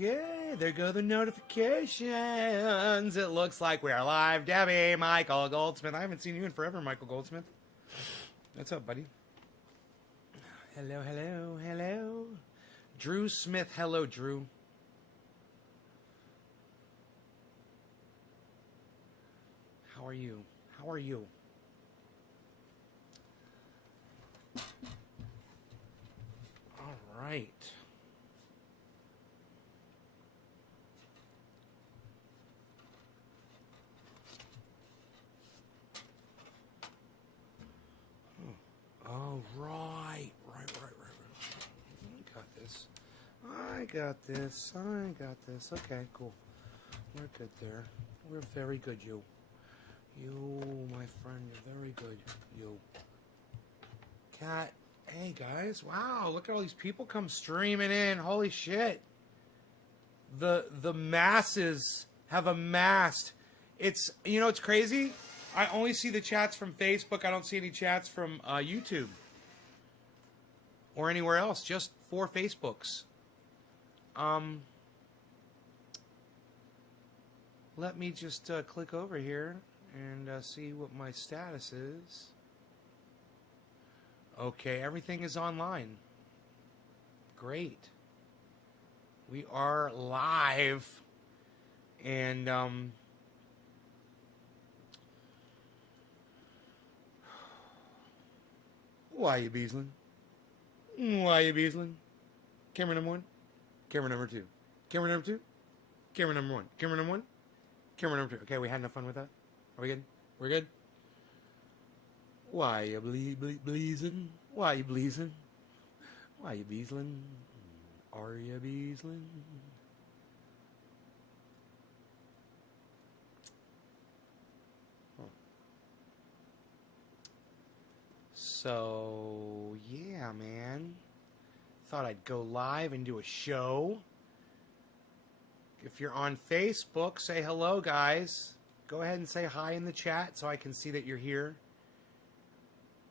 Okay, there go the notifications. It looks like we are live. Debbie, Michael Goldsmith. I haven't seen you in forever, Michael Goldsmith. What's up, buddy? Hello, hello, hello. Drew Smith. Hello, Drew. How are you? How are you? All right. Oh, right. I got this. Okay, cool. We're good there. We're very good, you. You, my friend, you're very good. You. Cat. Hey, guys. Wow, look at all these people come streaming in. Holy shit. The masses have amassed. It's, you know, it's crazy. I only see the chats from Facebook. I don't see any chats from YouTube or anywhere else. Just 4 Facebooks. Let me just click over here and see what my status is. Okay, everything is online. Great. We are live. And why you Beezlin? Why you Beezlin? Camera number 1. Camera number 2. Camera number 2. Camera number 1. Camera number 1. Camera number 2. Okay, we had enough fun with that. Are we good? We're good? Why you bleezin? Why you bleezin? Why you Beezlin? Are you Beezlin? So, yeah, man. Thought I'd go live and do a show. If you're on Facebook, say hello, guys. Go ahead and say hi in the chat so I can see that you're here.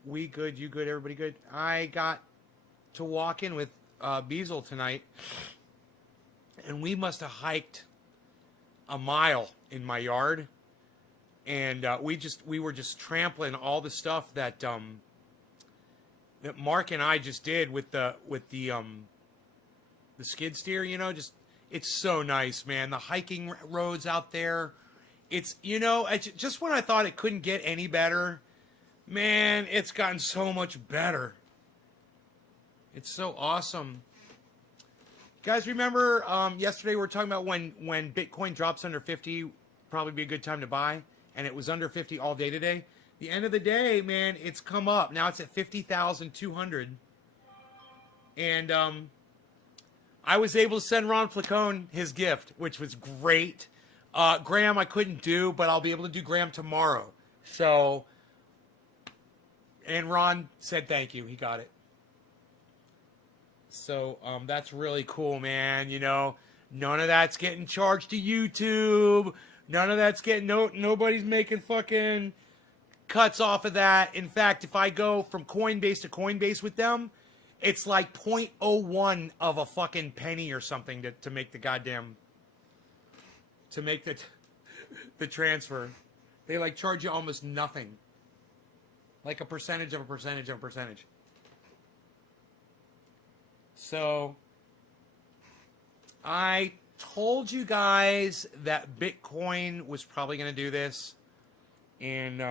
We good, you good, everybody good. I got to walk in with Beezl tonight, and we must have hiked a mile in my yard, and we were just trampling all the stuff that that Mark and I just did with the skid steer, you know, it's so nice, man. The hiking roads out there, it's, you know, just when I thought it couldn't get any better, man, it's gotten so much better. It's so awesome. Guys, remember yesterday we were talking about when Bitcoin drops under 50, probably be a good time to buy, and it was under 50 all day today. The end of the day, man, it's come up. Now it's at 50,200. And I was able to send Ron Flacone his gift, which was great. Graham I couldn't do, but I'll be able to do Graham tomorrow. So, and Ron said thank you. He got it. So that's really cool, man. You know, none of that's getting charged to YouTube. None of that's getting, nobody's making fucking cuts off of that. In fact, if I go from Coinbase to Coinbase with them, it's like 0.01 of a fucking penny or something to make the goddamn, to make the transfer. They like charge you almost nothing. Like a percentage of a percentage of a percentage. So, I told you guys that Bitcoin was probably going to do this. And,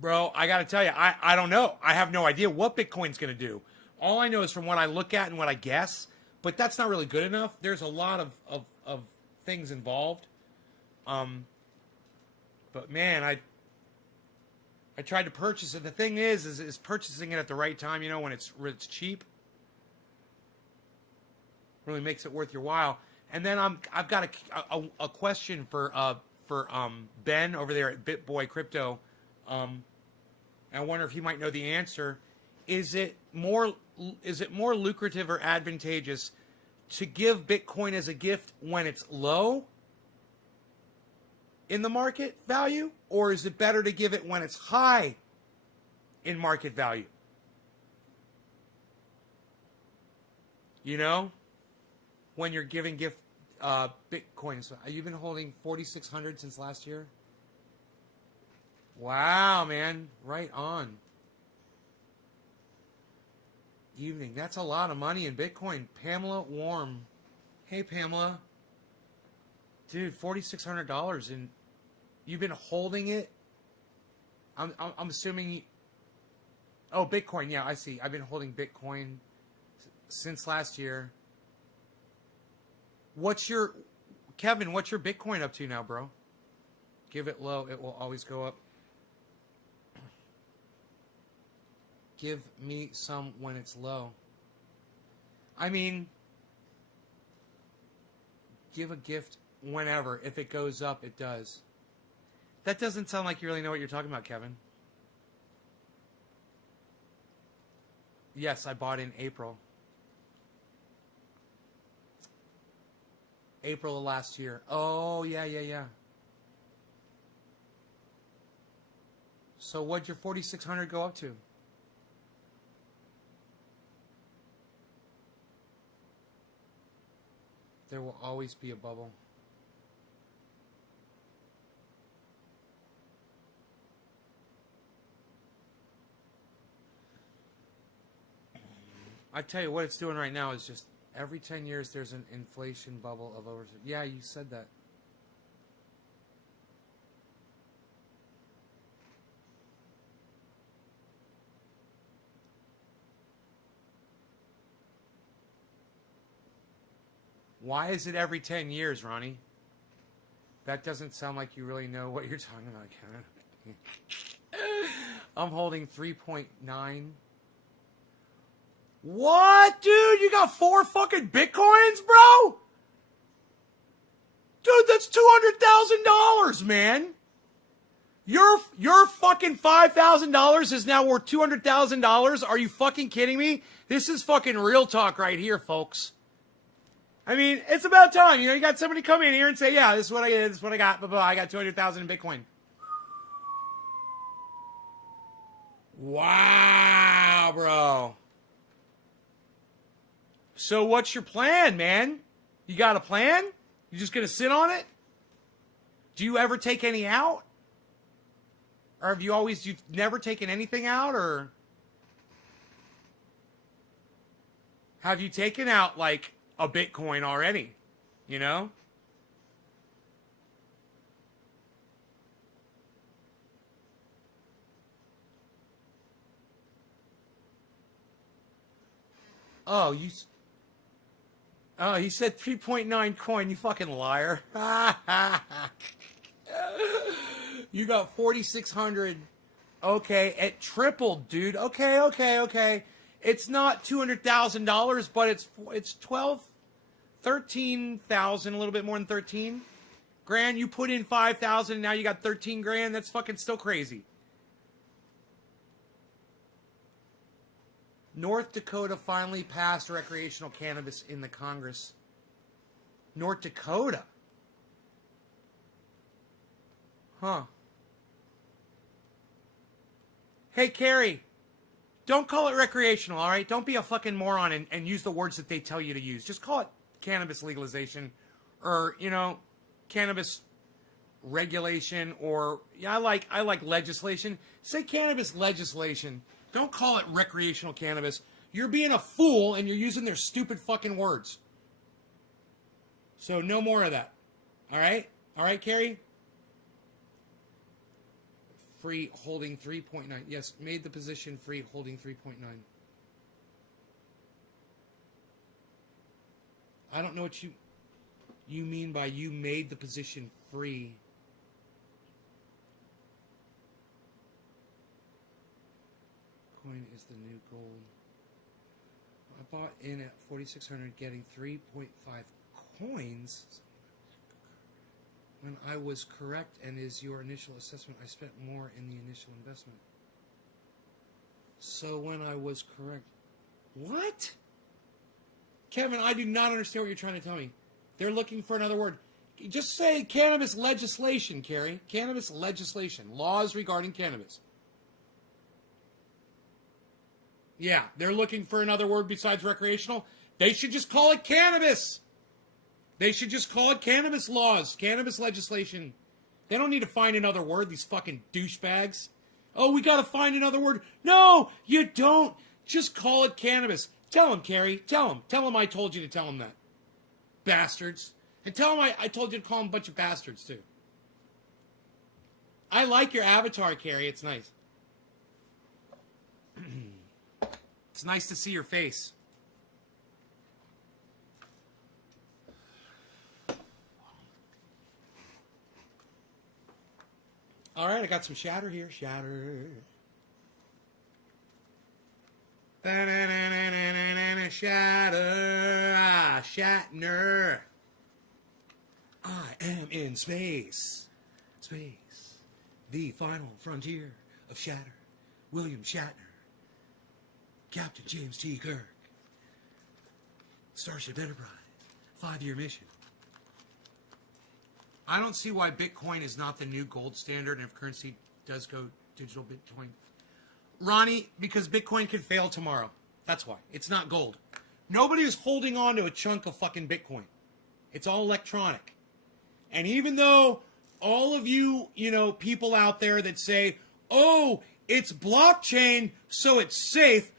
bro, I got to tell you, I don't know. I have no idea what Bitcoin's going to do. All I know is from what I look at and what I guess. But that's not really good enough. There's a lot of things involved. But, man, I tried to purchase it. The thing is purchasing it at the right time, you know, when it's cheap. Really makes it worth your while. And then I've got a question for Ben over there at BitBoy Crypto. I wonder if he might know the answer. Is it more lucrative or advantageous to give Bitcoin as a gift when it's low in the market value, or is it better to give it when it's high in market value? You know? when you're giving gift Bitcoin. So you've been holding 4,600 since last year? Wow, man. Right on. Evening. That's a lot of money in Bitcoin. Pamela Warm. Hey, Pamela. Dude, $4,600 and you've been holding it? I'm assuming... Oh, Bitcoin. Yeah, I see. I've been holding Bitcoin since last year. Kevin, what's your Bitcoin up to now, bro? Give it low. It will always go up. Give me some when it's low. I mean, give a gift whenever. If it goes up, it does. That doesn't sound like you really know what you're talking about, Kevin. Yes, I bought in April. April of last year. Oh, yeah. So what'd your 4,600 go up to? There will always be a bubble. I tell you what it's doing right now is just every 10 years there's an inflation bubble of over. Yeah, you said that. Why is it every 10 years, Ronnie? That doesn't sound like you really know what you're talking about, Kevin. I'm holding 3.9. What, dude? You got 4 fucking Bitcoins, bro? Dude, that's $200,000, man. Your fucking $5,000 is now worth $200,000. Are you fucking kidding me? This is fucking real talk right here, folks. I mean, it's about time. You know, you got somebody come in here and say, yeah, this is what I did, this is what I got, blah, blah, I got 200,000 in Bitcoin. Wow, bro. So what's your plan, man? You got a plan? You just gonna sit on it? Do you ever take any out? Or have you've never taken anything out, or have you taken out, like, a Bitcoin already, you know? Oh, he said 3.9 coin, you fucking liar. You got 4,600. Okay, it tripled, dude. Okay. It's not $200,000, but it's 13,000, a little bit more than 13 grand. You put in 5,000, now you got 13 grand. That's fucking still crazy. North Dakota finally passed recreational cannabis in the Congress. North Dakota. Huh. Hey, Carrie. Don't call it recreational, all right? Don't be a fucking moron and use the words that they tell you to use. Just call it cannabis legalization or, you know, cannabis regulation or, yeah, I like legislation. Say cannabis legislation. Don't call it recreational cannabis. You're being a fool and you're using their stupid fucking words. So no more of that. All right? All right, Carrie? Free holding 3.9. Yes, made the position free holding 3.9. I don't know what you mean by you made the position free. Coin is the new gold. I bought in at 4,600 getting 3.5 coins. When I was correct and is your initial assessment, I spent more in the initial investment. So when I was correct... What? Kevin, I do not understand what you're trying to tell me. They're looking for another word. Just say cannabis legislation, Carrie. Cannabis legislation. Laws regarding cannabis. Yeah, they're looking for another word besides recreational. They should just call it cannabis. They should just call it cannabis laws, cannabis legislation. They don't need to find another word, these fucking douchebags. Oh, we gotta find another word. No, you don't. Just call it cannabis. Tell him, Carrie. Tell him. Tell him I told you to tell him that. Bastards. And tell him I told you to call him a bunch of bastards, too. I like your avatar, Carrie. It's nice. It's nice to see your face. All right, I got some shatter here. Shatter. Shatter. Ah, Shatner. I am in space. Space. The final frontier of Shatter. William Shatner. Captain James T. Kirk. Starship Enterprise. 5-year mission. I don't see why Bitcoin is not the new gold standard, and if currency does go digital Bitcoin. Ronnie, because Bitcoin could fail tomorrow. That's why. It's not gold. Nobody is holding on to a chunk of fucking Bitcoin. It's all electronic. And even though all of you, people out there that say, oh, it's blockchain, so it's safe,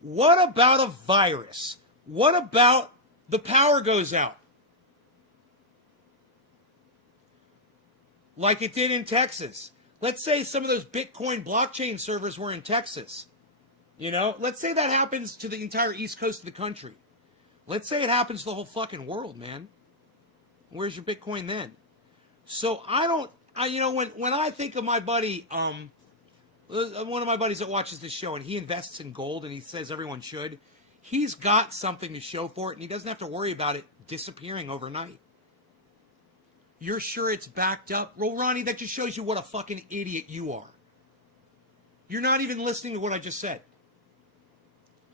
what about a virus? What about the power goes out? Like it did in Texas. Let's say some of those Bitcoin blockchain servers were in Texas. Let's say that happens to the entire east coast of the country. Let's say it happens to the whole fucking world, man. Where's your Bitcoin then? So when I think of my buddy, one of my buddies that watches this show, and he invests in gold, and he says everyone should, he's got something to show for it, and he doesn't have to worry about it disappearing overnight. You're sure it's backed up? Well, Ronnie, that just shows you what a fucking idiot you are. You're not even listening to what I just said.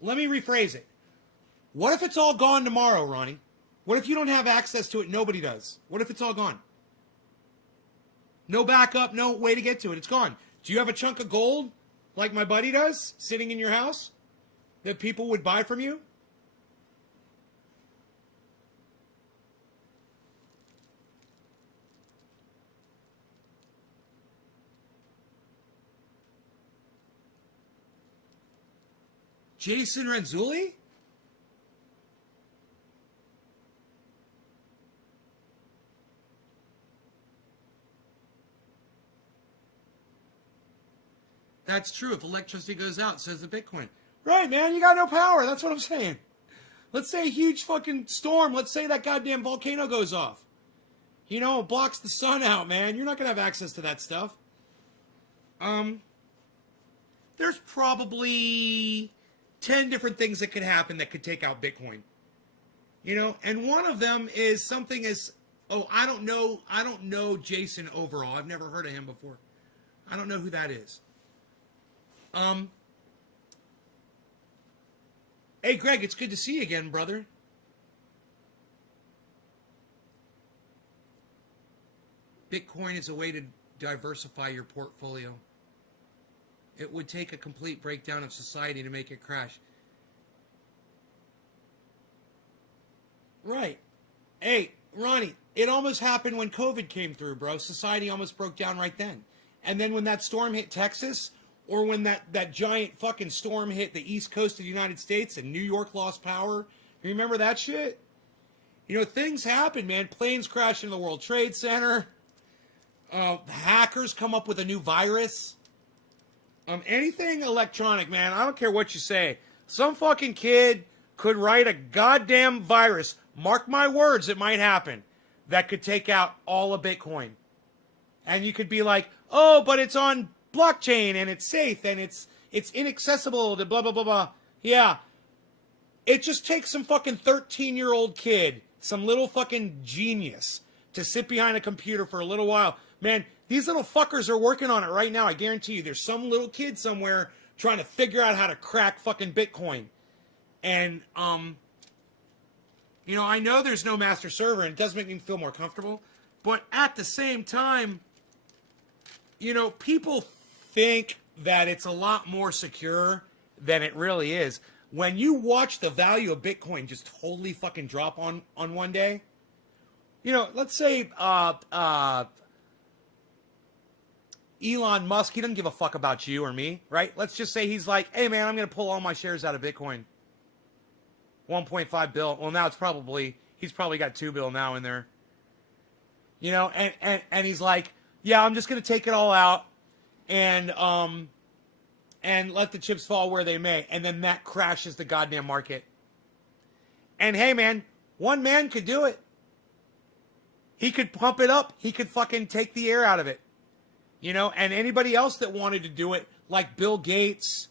Let me rephrase it. What if it's all gone tomorrow, Ronnie? What if you don't have access to it? Nobody does. What if it's all gone? No backup, no way to get to it. It's gone. Do you have a chunk of gold, like my buddy does, sitting in your house, that people would buy from you? Jason Renzulli? That's true. If electricity goes out, says the Bitcoin. Right, man. You got no power. That's what I'm saying. Let's say a huge fucking storm. Let's say that goddamn volcano goes off. It blocks the sun out, man. You're not going to have access to that stuff. There's probably 10 different things that could happen that could take out Bitcoin. And one of them is something as, I don't know Jason overall. I've never heard of him before. I don't know who that is. Hey, Greg, it's good to see you again, brother. Bitcoin is a way to diversify your portfolio. It would take a complete breakdown of society to make it crash. Right. Hey, Ronnie, it almost happened when COVID came through, bro. Society almost broke down right then. And then when that storm hit Texas, or when that giant fucking storm hit the east coast of the United States and New York lost power, you remember that shit? Things happen, man. Planes crash into the World Trade Center. Hackers come up with a new virus. Anything electronic, man. I don't care what you say. Some fucking kid could write a goddamn virus. Mark my words, it might happen. That could take out all of Bitcoin. And you could be like, oh, but it's on blockchain and it's safe and it's inaccessible to blah, blah, blah, blah. Yeah. It just takes some fucking 13-year-old kid, some little fucking genius, to sit behind a computer for a little while. Man, these little fuckers are working on it right now. I guarantee you there's some little kid somewhere trying to figure out how to crack fucking Bitcoin. And, I know there's no master server and it does make me feel more comfortable. But at the same time, people think that it's a lot more secure than it really is. When you watch the value of Bitcoin just totally fucking drop on one day, You know, let's say Elon Musk, he doesn't give a fuck about you or me, right? Let's just say he's like, hey, man, I'm going to pull all my shares out of Bitcoin. 1.5 bill. Well, now he's probably got 2 bill now in there. You know, and he's like, yeah, I'm just going to take it all out and let the chips fall where they may. And then that crashes the goddamn market. And hey, man, one man could do it. He could pump it up. He could fucking take the air out of it. You know, and anybody else that wanted to do it, like Bill Gates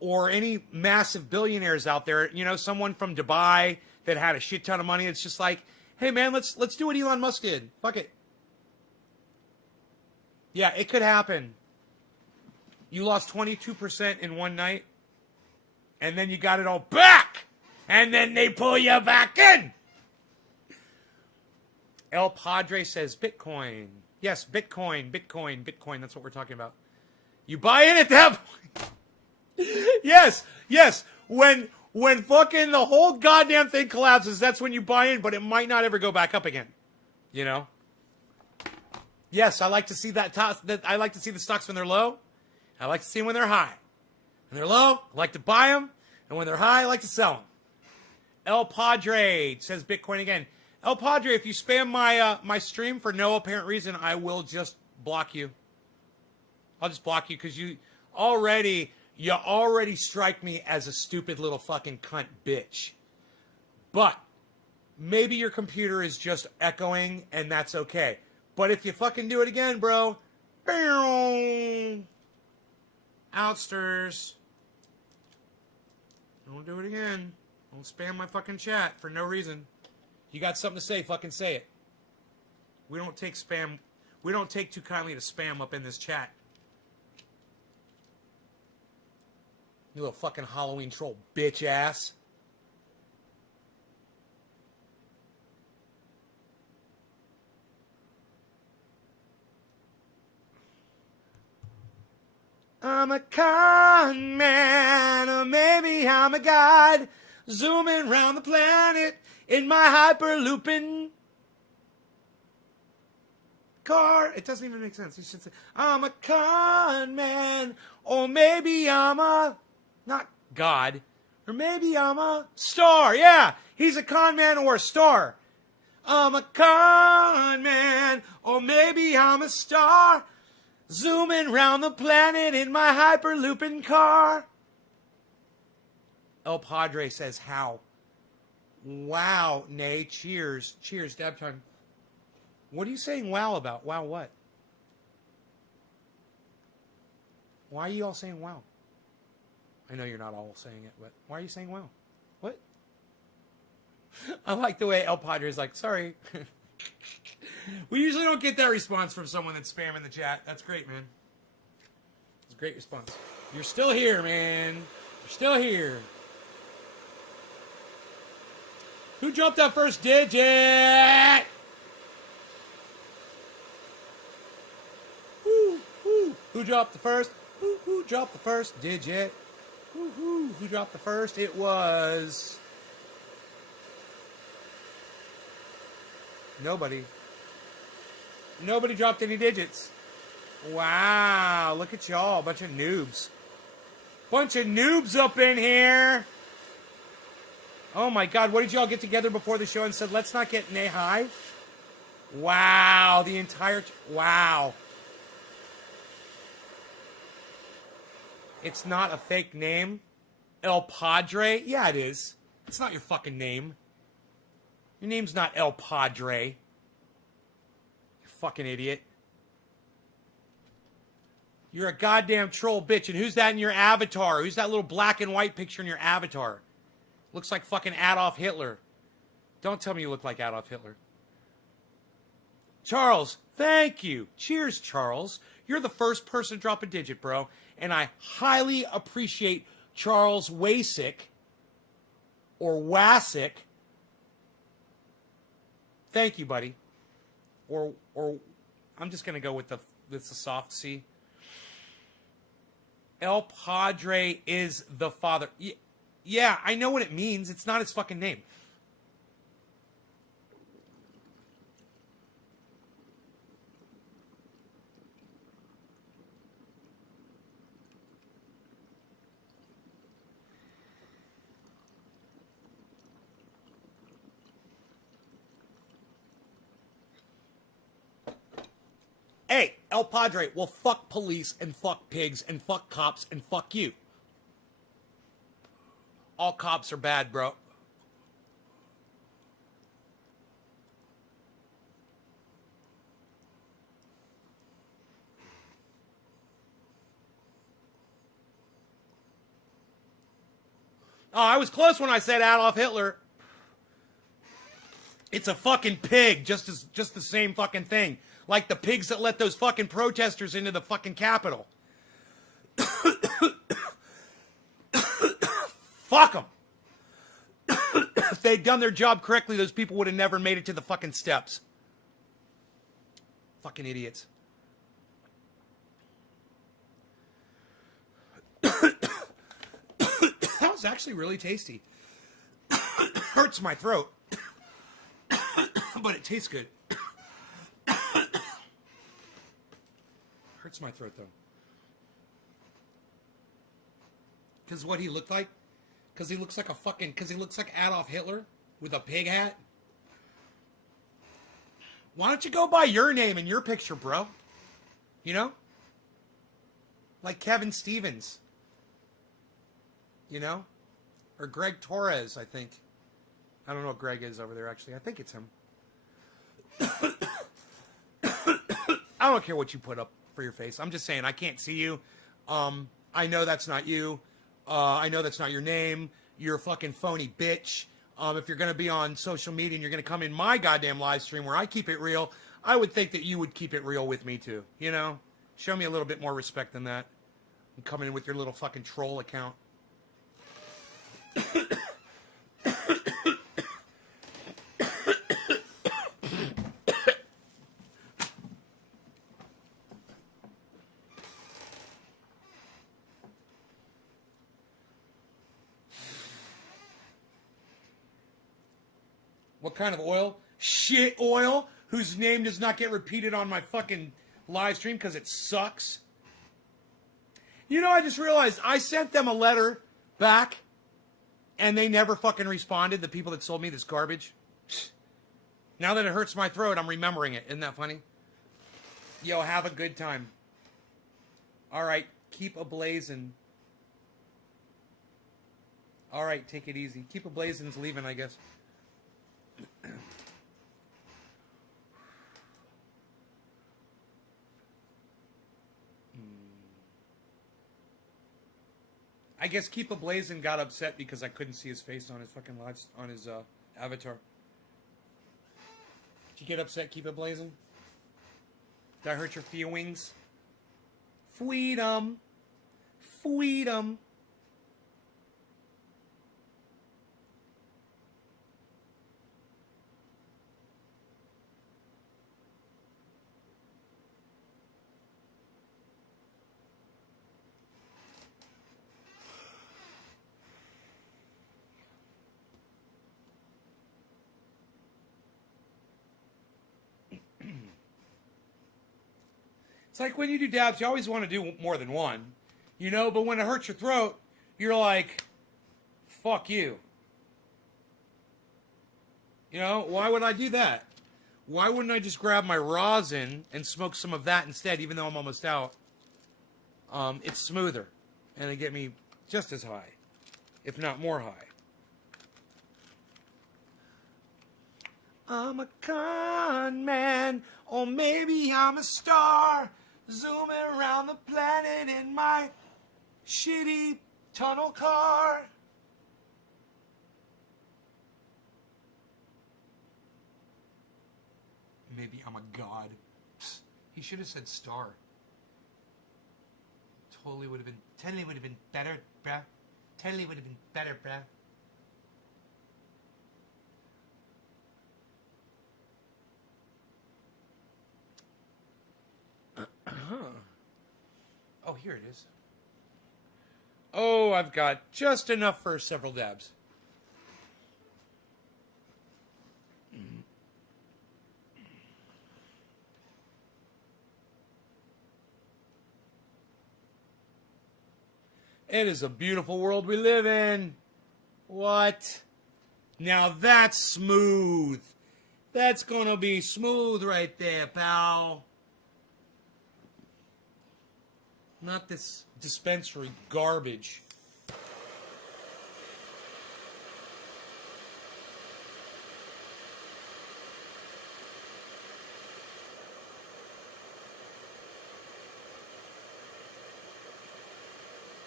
or any massive billionaires out there, you know, someone from Dubai that had a shit ton of money, it's just like, hey, man, let's do what Elon Musk did. Fuck it. Yeah, it could happen. You lost 22% in one night, and then you got it all back, and then they pull you back in. El Padre says Bitcoin. Yes, Bitcoin. That's what we're talking about. You buy in at that point. Yes. When fucking the whole goddamn thing collapses, that's when you buy in, but it might not ever go back up again. You know? Yes, I like to see that. I like to see the stocks when they're low. I like to see them when they're high. When they're low, I like to buy them, and when they're high, I like to sell them. El Padre says Bitcoin again. El Padre, if you spam my stream for no apparent reason, I will just block you. I'll just block you because you already strike me as a stupid little fucking cunt bitch. But maybe your computer is just echoing, and that's okay. But if you fucking do it again, bro, outsters. Don't do it again. Don't spam my fucking chat for no reason. You got something to say, fucking say it. We don't take spam. We don't take too kindly to spam up in this chat. You little fucking Halloween troll bitch ass. I'm a con man, or maybe I'm a god, zooming around the planet in my hyperlooping car. It doesn't even make sense. You should say, I'm a con man, or maybe I'm a, not God, or maybe I'm a star. Yeah, he's a con man or a star. I'm a con man, or maybe I'm a star, zooming round the planet in my hyperlooping car. El Padre says, how? Wow, nay, cheers. Cheers, dab time. What are you saying wow about? Wow what? Why are you all saying wow? I know you're not all saying it, but why are you saying wow? What? I like the way El Padre is like, sorry. We usually don't get that response from someone that's spamming the chat. That's great, man. It's a great response. You're still here, man. You're still here. Who dropped that first digit? Who dropped the first? Who dropped the first digit? Who dropped the first? It was nobody. Nobody dropped any digits. Wow, look at y'all, bunch of noobs. Bunch of noobs up in here. Oh my God, what did y'all get together before the show and said, let's not get nay high? Wow, the entire, wow. It's not a fake name. El Padre? Yeah, it is. It's not your fucking name. Your name's not El Padre. You fucking idiot. You're a goddamn troll bitch. And who's that in your avatar? Who's that little black and white picture in your avatar? Looks like fucking Adolf Hitler. Don't tell me you look like Adolf Hitler. Charles, thank you. Cheers, Charles. You're the first person to drop a digit, bro. And I highly appreciate Charles Wasick or Wasick. Thank you, buddy. Or I'm just going to go with the soft C. El Padre is the father. Yeah, I know what it means. It's not his fucking name. El Padre, well, fuck police and fuck pigs and fuck cops and fuck you. All cops are bad, bro. Oh, I was close when I said Adolf Hitler. It's a fucking pig, just the same fucking thing. Like the pigs that let those fucking protesters into the fucking Capitol. Fuck them. If they'd done their job correctly, those people would have never made it to the fucking steps. Fucking idiots. That was actually really tasty. Hurts my throat. But it tastes good. Hurts my throat, though. Because what he looked like? Because he looks like a fucking... Because he looks like Adolf Hitler with a pig hat? Why don't you go by your name and your picture, bro? You know? Like Kevin Stevens. You know? Or Greg Torres, I think. I don't know what Greg is over there, actually. I think it's him. I don't care what you put up for your face. I'm just saying, I can't see you. I know that's not you. I know that's not your name. You're a fucking phony bitch. If you're going to be on social media and you're going to come in my goddamn live stream where I keep it real, I would think that you would keep it real with me too. You know? Show me a little bit more respect than that. I'm coming in with your little fucking troll account. What kind of oil? Shit oil, whose name does not get repeated on my fucking live stream because it sucks. You know, I just realized I sent them a letter back and they never fucking responded, the people that sold me this garbage. Now that it hurts my throat, I'm remembering it. Isn't that funny? Yo, have a good time. All right, keep ablazing. All right, take it easy. Keep ablazing's leaving, I guess. I guess Keep a Blazin' got upset because I couldn't see his face on his fucking live, on his avatar. Did you get upset, Keep a Blazin'? Did I hurt your feelings? Freedom. Freedom. It's like when you do dabs, you always want to do more than one, you know, but when it hurts your throat, you're like, fuck you. You know, why would I do that? Why wouldn't I just grab my rosin and smoke some of that instead, even though I'm almost out? It's smoother, and it'll get me just as high, if not more high. I'm a con man, or maybe I'm a star, zooming around the planet in my shitty tunnel car. Maybe I'm a god. Psst, he should have said star. Totally would have been better, bruh. Totally would have been better, bruh. Oh, here it is. Oh, I've got just enough for several dabs. It is a beautiful world we live in. What? Now that's smooth. That's gonna be smooth right there, pal. Not this dispensary garbage.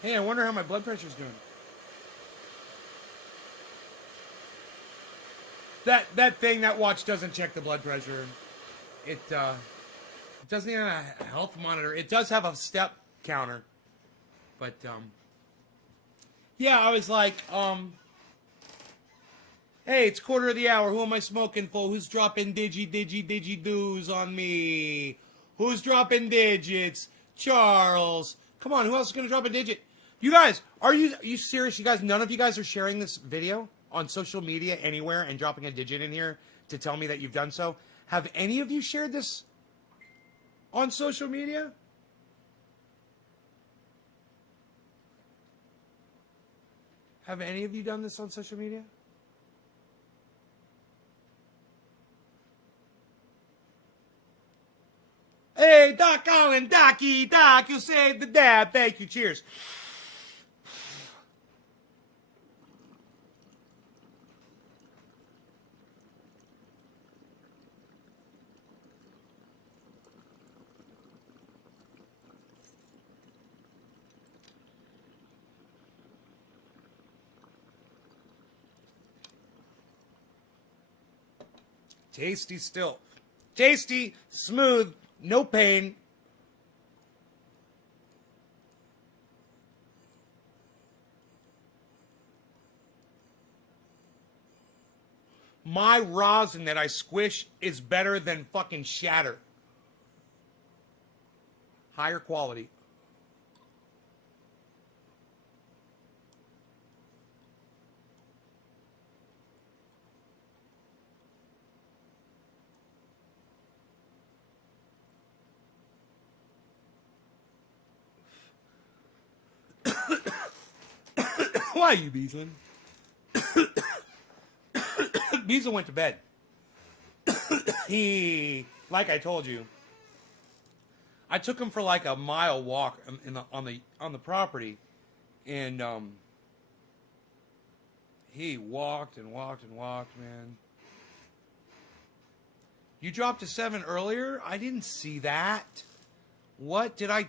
Hey, I wonder how my blood pressure's doing. That thing, that watch doesn't check the blood pressure. It doesn't even have a health monitor. It does have a step counter. But, yeah, I was like, hey, it's quarter of the hour. Who am I smoking for? Who's dropping digi-doos on me? Who's dropping digits? Charles. Come on, who else is going to drop a digit? You guys, are you serious? You guys, none of you guys are sharing this video on social media anywhere and dropping a digit in here to tell me that you've done so? Have any of you shared this on social media? Have any of you done this on social media? Hey, Doc Allen, Docky, Doc, you saved the dad. Thank you. Cheers. Tasty still. Tasty, smooth, no pain. My rosin that I squish is better than fucking shatter. Higher quality. Why, you Beezlin? Beezlin went to bed. Like I told you, I took him for like a mile walk on the property, and he walked and walked and walked, man. You dropped a 7 earlier? I didn't see that. What? Did I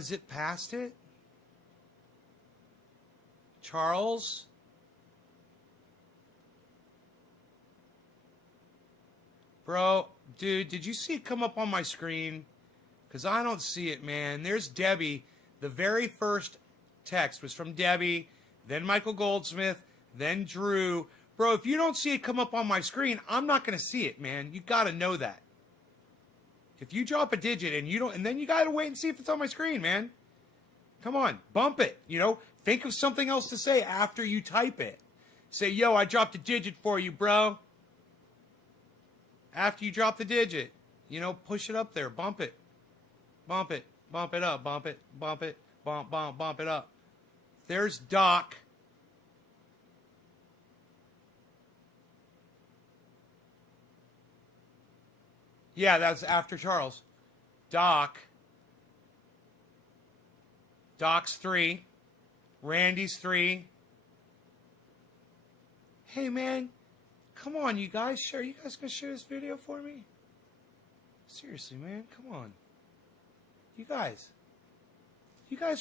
zip past it? Charles? Bro, dude, did you see it come up on my screen? Because I don't see it, man. There's Debbie. The very first text was from Debbie, then Michael Goldsmith, then Drew. Bro, if you don't see it come up on my screen, I'm not going to see it, man. You got to know that. If you drop a digit and you don't, and then you got to wait and see if it's on my screen, man. Come on, bump it, you know? Think of something else to say after you type it. Say, yo, I dropped a digit for you, bro. After you drop the digit, you know, push it up there, bump it. Bump it, bump it up, bump it, bump it, bump it up. There's Doc. Yeah, that's after Charles. Doc. Doc's 3. Randy's 3. Hey, man. Come on, you guys. You guys gonna share this video for me? Seriously, man. Come on. You guys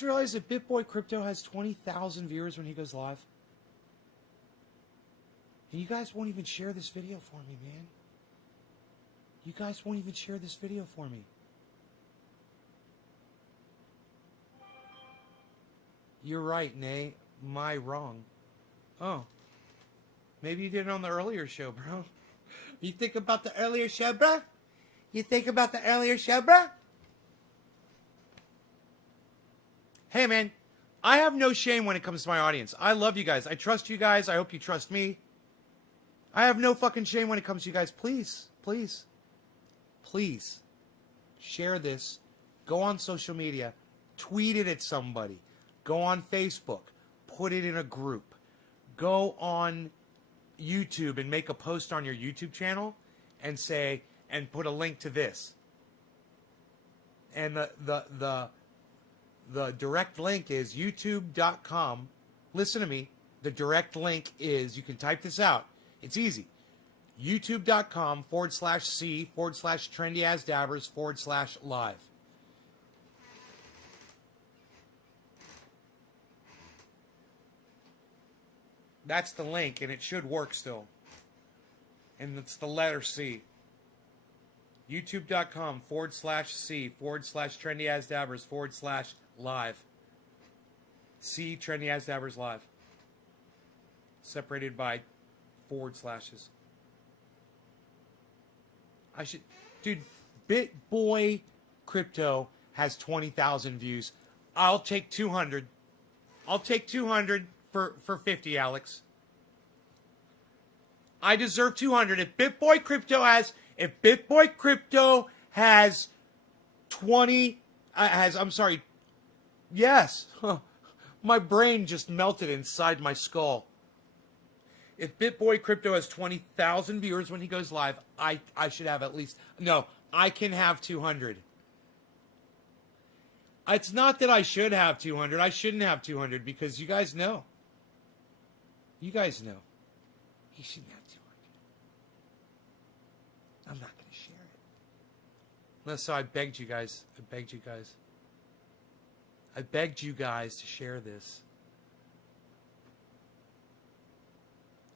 realize that BitBoy Crypto has 20,000 viewers when he goes live? And you guys won't even share this video for me, man. You guys won't even share this video for me. You're right, Nay. My wrong. Oh. Maybe you did it on the earlier show, bro. You think about the earlier show, bro? You think about the earlier show, bro? Hey, man. I have no shame when it comes to my audience. I love you guys. I trust you guys. I hope you trust me. I have no fucking shame when it comes to you guys. Please, please, please share this. Go on social media. Tweet it at somebody. Go on Facebook. Put it in a group. Go on YouTube and make a post on your YouTube channel and put a link to this. And the The direct link is youtube.com. Listen to me. The direct link is, you can type this out. It's easy. youtube.com/C/trendyasdabbers/live. That's the link, and it should work still. And it's the letter C. youtube.com/C/trendyasdabbers/live. C Trendy As Dabbers Live. Separated by forward slashes. I should... Dude, BitBoy Crypto has 20,000 views. I'll take 200. I'll take 200 for 50, Alex. I deserve 200. If BitBoy Crypto has 20... I'm sorry. Yes. My brain just melted inside my skull. If BitBoy Crypto has 20,000 viewers when he goes live, I should have at least... No, I can have 200. It's not that I should have 200. I shouldn't have 200 because you guys know. You guys know. He shouldn't have 200. I'm not going to share it. So I begged you guys. I begged you guys to share this.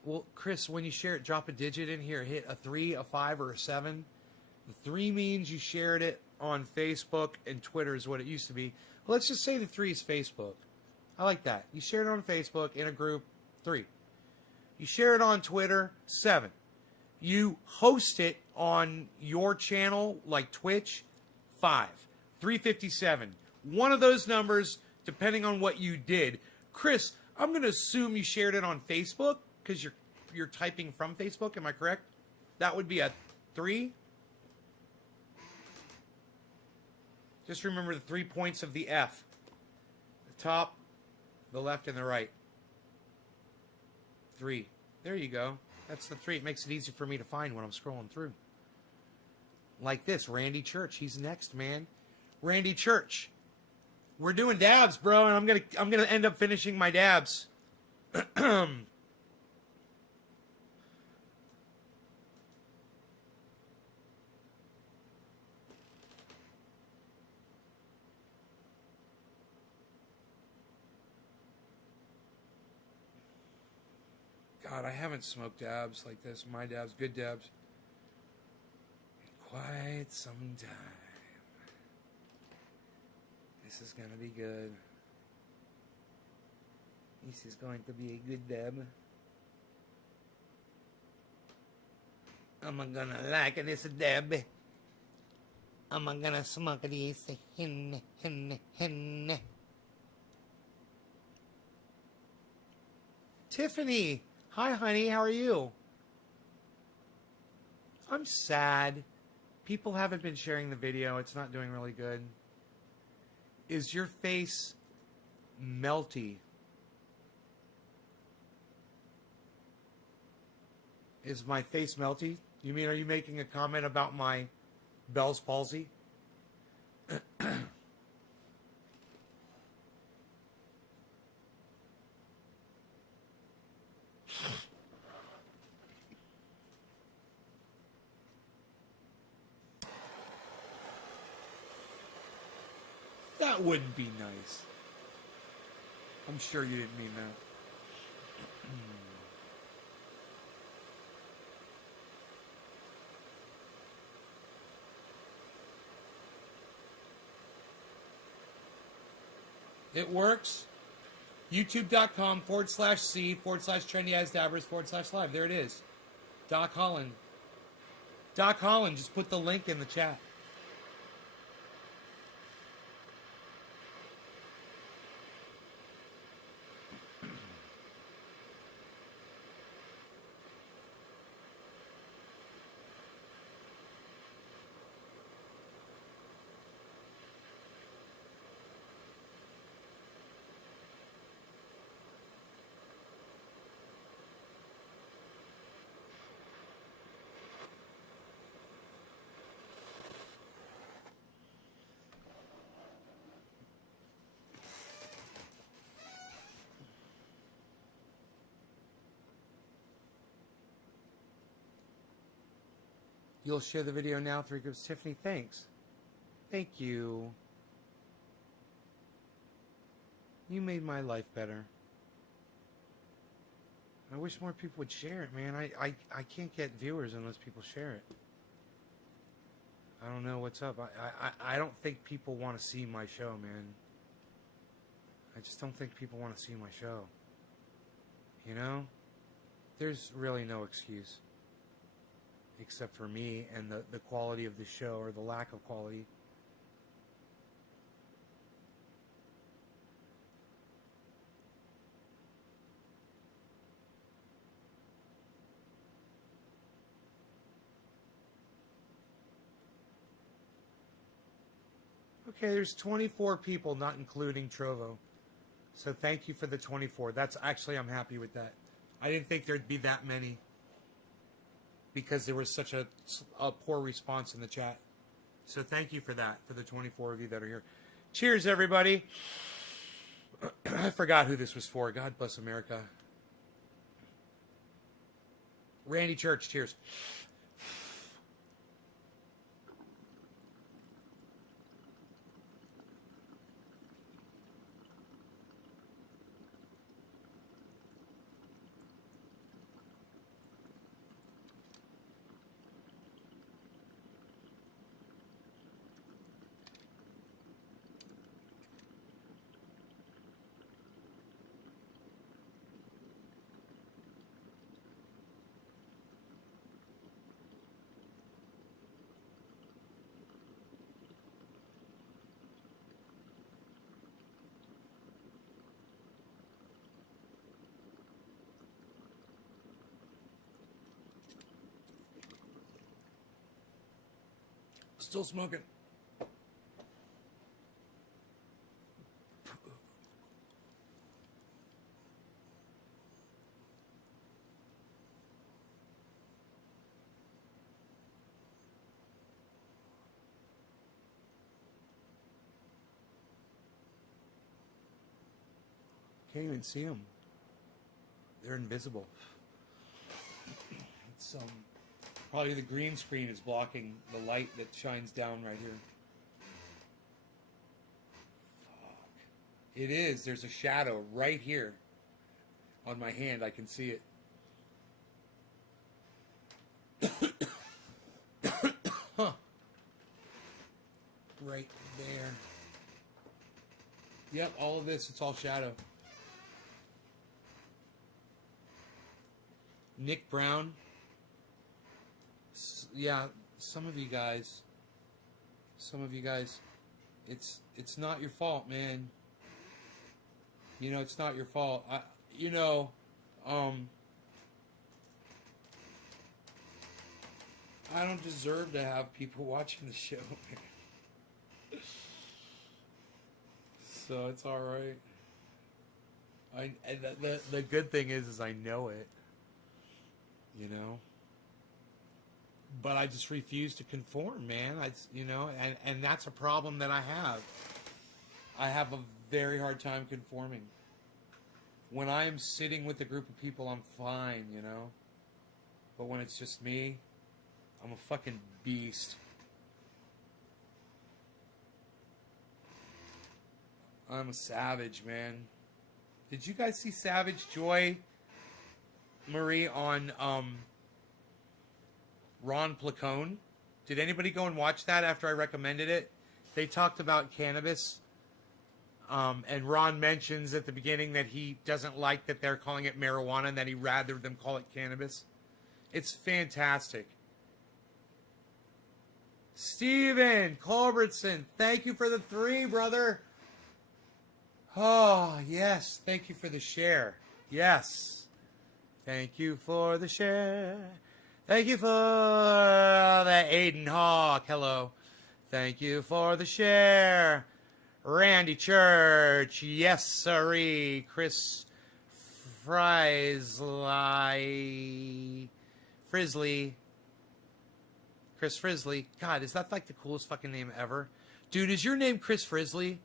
Well, Chris, when you share it, drop a digit in here. Hit a 3, a 5, or a 7. The 3 means you shared it on Facebook, and Twitter is what it used to be. Well, let's just say the 3 is Facebook. I like that. You shared it on Facebook in a group, 3. You share it on Twitter, 7. You host it on your channel, like Twitch, 5. 357. One of those numbers, depending on what you did. Chris, I'm going to assume you shared it on Facebook because you're typing from Facebook. Am I correct? That would be a 3. Just remember the 3 points of the F. The top, the left, and the right. 3. There you go. That's the 3. It makes it easy for me to find when I'm scrolling through. Like this, Randy Church. He's next, man. Randy Church. We're doing dabs, bro, and I'm gonna end up finishing my dabs. God, I haven't smoked dabs like this. My dabs, good dabs, in quite some time. This is going to be good. This is going to be a good dab. I'm going to like this dab. I'm going to smoke this. Tiffany. Hi, honey. How are you? I'm sad. People haven't been sharing the video. It's not doing really good. Is your face melty? Is my face melty? You mean, are you making a comment about my Bell's palsy? That wouldn't be nice. I'm sure you didn't mean that. It works. YouTube.com/C/trendyasdabbers/live. There it is. Doc Holland. Doc Holland, just put the link in the chat. You'll share the video now. 3 groups. Tiffany, thanks. Thank you. You made my life better. I wish more people would share it, man. I can't get viewers unless people share it. I don't know what's up. I don't think people want to see my show, man. I just don't think people want to see my show. You know? There's really no excuse. Except for me and the quality of the show, or the lack of quality. Okay, there's 24 people, not including Trovo. So thank you for the 24. That's actually, I'm happy with that. I didn't think there'd be that many, because there was such a poor response in the chat. So thank you for that, for the 24 of you that are here. Cheers, everybody. I forgot who this was for. God bless America. Randy Church, cheers. Still smoking. Can't even see them. They're invisible. It's probably the green screen is blocking the light that shines down right here. Fuck. It is. There's a shadow right here on my hand. I can see it. Huh. Right there. Yep, all of this, it's all shadow. Nick Brown. Yeah, some of you guys, it's not your fault, man. You know, it's not your fault. I don't deserve to have people watching the show, man. So it's all right. The good thing is I know it. You know. But I just refuse to conform, man. And that's a problem that I have. I have a very hard time conforming. When I am sitting with a group of people, I'm fine, you know. But when it's just me, I'm a fucking beast. I'm a savage, man. Did you guys see Savage Joy, Marie, on Ron Placone? Did anybody go and watch that after I recommended it? They talked about cannabis. And Ron mentions at the beginning that he doesn't like that they're calling it marijuana and that he'd rather them call it cannabis. It's fantastic. Steven Culbertson, thank you for the 3, brother. Oh, yes. Thank you for the share. Yes. Thank you for the share. Thank you for the Aiden Hawk. Hello. Thank you for the share. Randy Church. Yes, sirree. Chris Frisley. Chris Frisley. God, is that like the coolest fucking name ever? Dude, is your name Chris Frisley?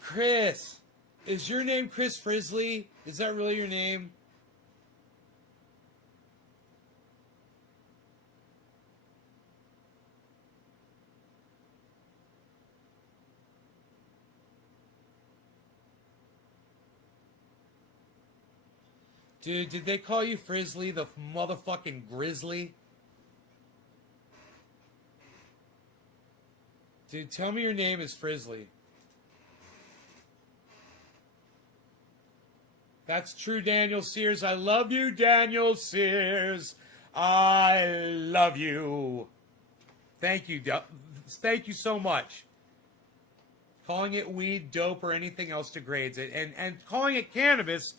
Chris. Is your name Chris Frizzly? Is that really your name? Dude, did they call you Frizzly, the motherfucking grizzly? Dude, tell me your name is Frizzly. That's true, Daniel Sears. I love you, Daniel Sears. I love you. Thank you. Thank you so much. Calling it weed, dope, or anything else degrades it. And calling it cannabis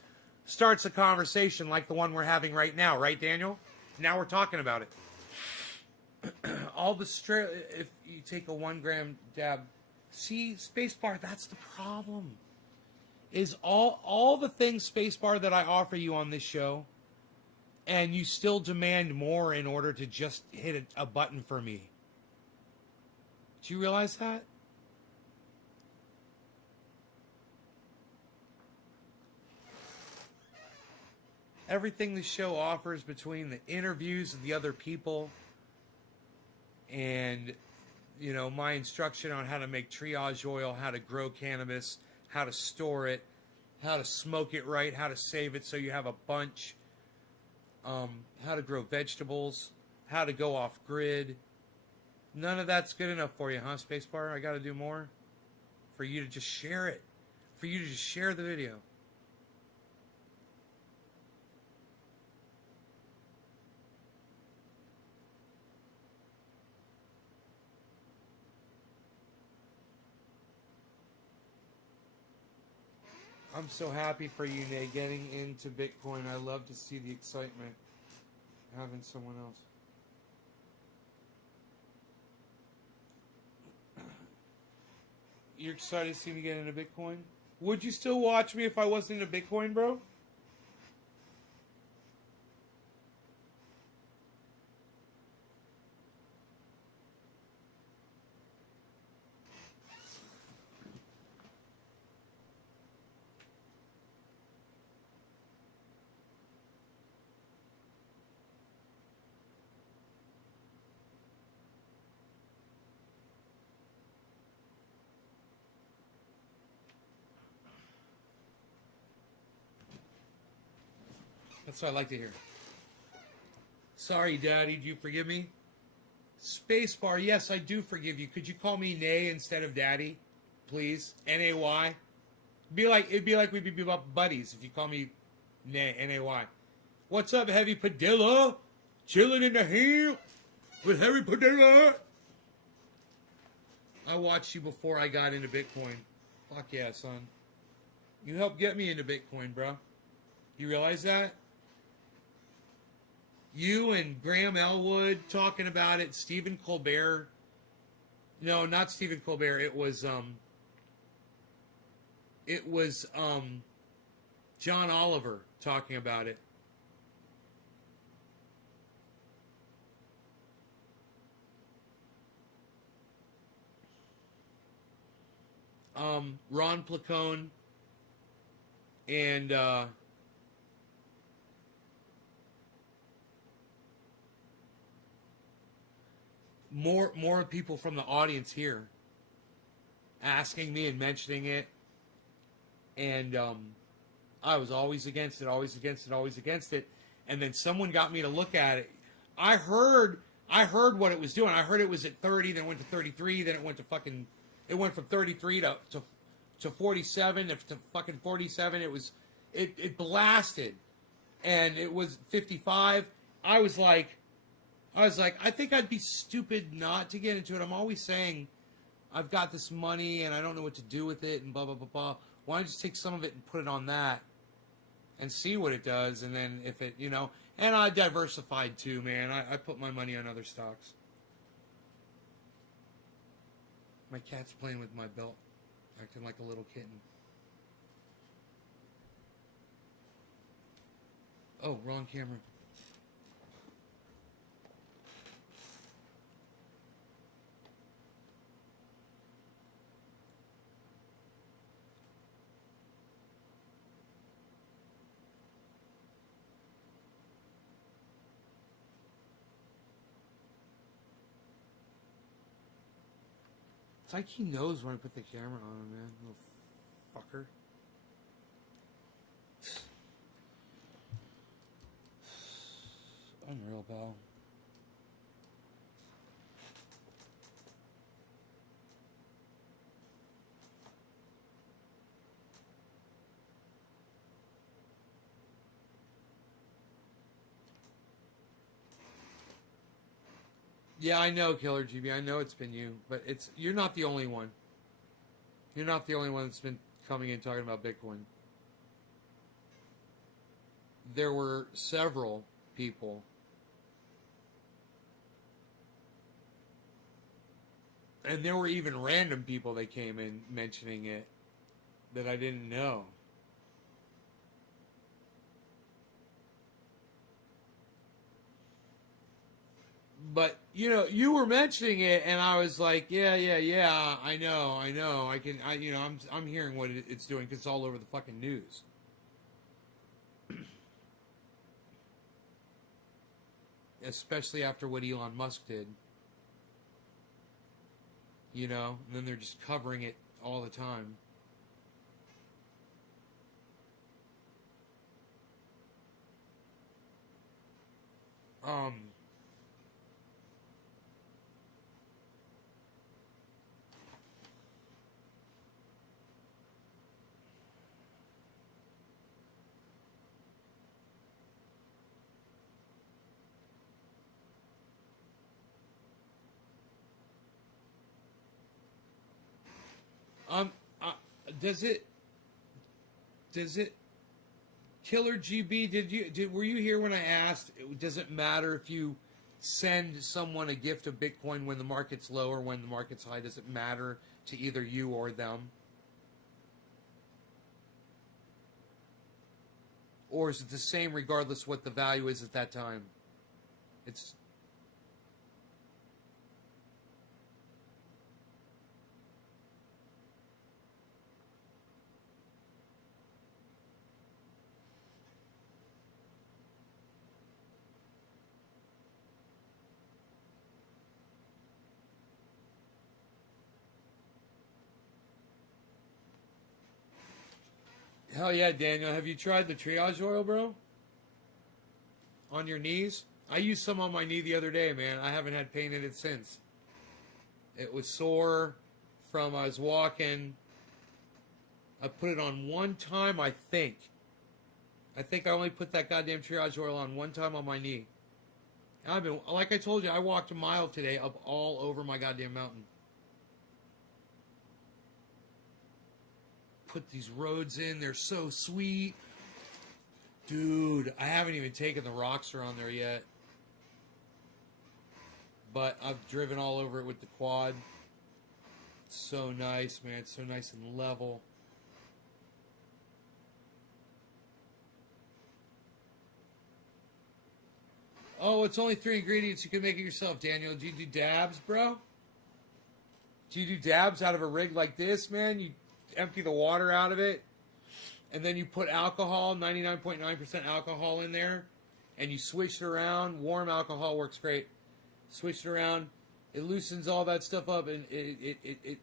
starts a conversation like the one we're having right now. Right, Daniel? Now we're talking about it. All the straight... If you take a 1 gram dab... See, spacebar, that's the problem. Is all the things, spacebar, that I offer you on this show, and you still demand more in order to just hit a button for me. Do you realize that? Everything the show offers, between the interviews of the other people and, you know, my instruction on how to make triage oil, how to grow cannabis, how to store it, how to smoke it right, how to save it so you have a bunch, how to grow vegetables, how to go off grid. None of that's good enough for you, huh, Spacebar? I got to do more for you to just share it, for you to just share the video. I'm so happy for you, Nate, getting into Bitcoin. I love to see the excitement having someone else. You're excited to see me get into Bitcoin? Would you still watch me if I wasn't into Bitcoin, bro? That's what I like to hear. Sorry, Daddy, do you forgive me? Spacebar, yes, I do forgive you. Could you call me Nay instead of Daddy, please? N-A-Y. It'd be like we'd be buddies if you call me Nay, N-A-Y. What's up, Heavy Padilla? Chilling in the hill with Heavy Padilla. I watched you before I got into Bitcoin. Fuck yeah, son. You helped get me into Bitcoin, bro. You realize that? You and Graham Elwood talking about it. Stephen Colbert. No, not Stephen Colbert. It was John Oliver talking about it. Ron Placone and more people from the audience here asking me and mentioning it, and I was always against it, always against it, always against it, and then someone got me to look at it. I heard what it was doing. I heard it was at 30, then it went to 33, then it went from 33 to 47, to fucking 47. It blasted, and it was 55. I was like, I think I'd be stupid not to get into it. I'm always saying, I've got this money and I don't know what to do with it and blah, blah, blah, blah. Why don't I just take some of it and put it on that and see what it does? And then if it, you know, and I diversified too, man. I put my money on other stocks. My cat's playing with my belt, acting like a little kitten. Oh, wrong camera. like he knows when I put the camera on him, man. Little fucker. Unreal, pal. Yeah, I know, Killer GB. I know it's been you, but you're not the only one. You're not the only one that's been coming in talking about Bitcoin. There were several people. And there were even random people that came in mentioning it that I didn't know. But, you know, you were mentioning it, and I was like, yeah, I know. I'm hearing what it's doing because it's all over the fucking news. Especially after what Elon Musk did. You know, and then they're just covering it all the time. Um, uh, does it, Killer GB, were you here when I asked, does it matter if you send someone a gift of Bitcoin when the market's low or when the market's high? Does it matter to either you or them? Or is it the same regardless what the value is at that time? It's... Hell yeah, Daniel. Have you tried the triage oil, bro? On your knees? I used some on my knee the other day, man. I haven't had pain in it since. It was sore from I was walking. I put it on one time, I think. I think I only put that goddamn triage oil on one time on my knee. I've been, like I told you, I walked a mile today up all over my goddamn mountain. Put these roads in. They're so sweet. Dude, I haven't even taken the rocks around there yet. But I've driven all over it with the quad. It's so nice, man. It's so nice and level. Oh, it's only 3 ingredients. You can make it yourself, Daniel. Do you do dabs, bro? Do you do dabs out of a rig like this, man? You empty the water out of it, and then you put alcohol, 99.9% alcohol in there, and you switch it around. Warm alcohol works great. Switch it around. It loosens all that stuff up, and it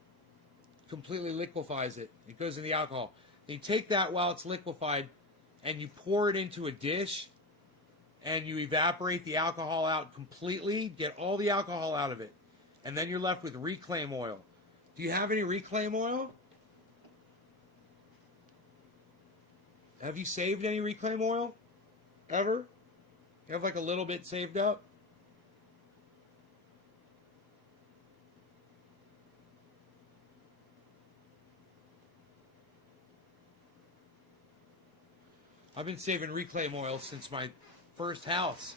completely liquefies it. It goes in the alcohol. And you take that while it's liquefied, and you pour it into a dish, and you evaporate the alcohol out completely, get all the alcohol out of it, and then you're left with reclaim oil. Do you have any reclaim oil? Have you saved any reclaim oil? Ever? You have like a little bit saved up? I've been saving reclaim oil since my first house.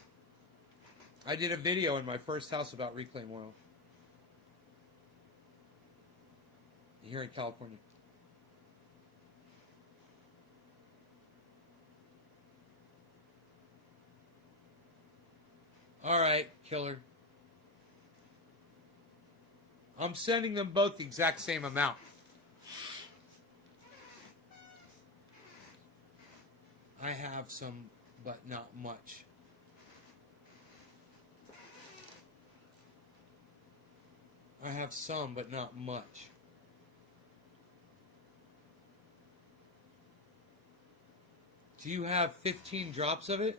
I did a video in my first house about reclaim oil. Here in California. All right, killer. I'm sending them both the exact same amount. I have some, but not much. I have some, but not much. Do you have 15 drops of it?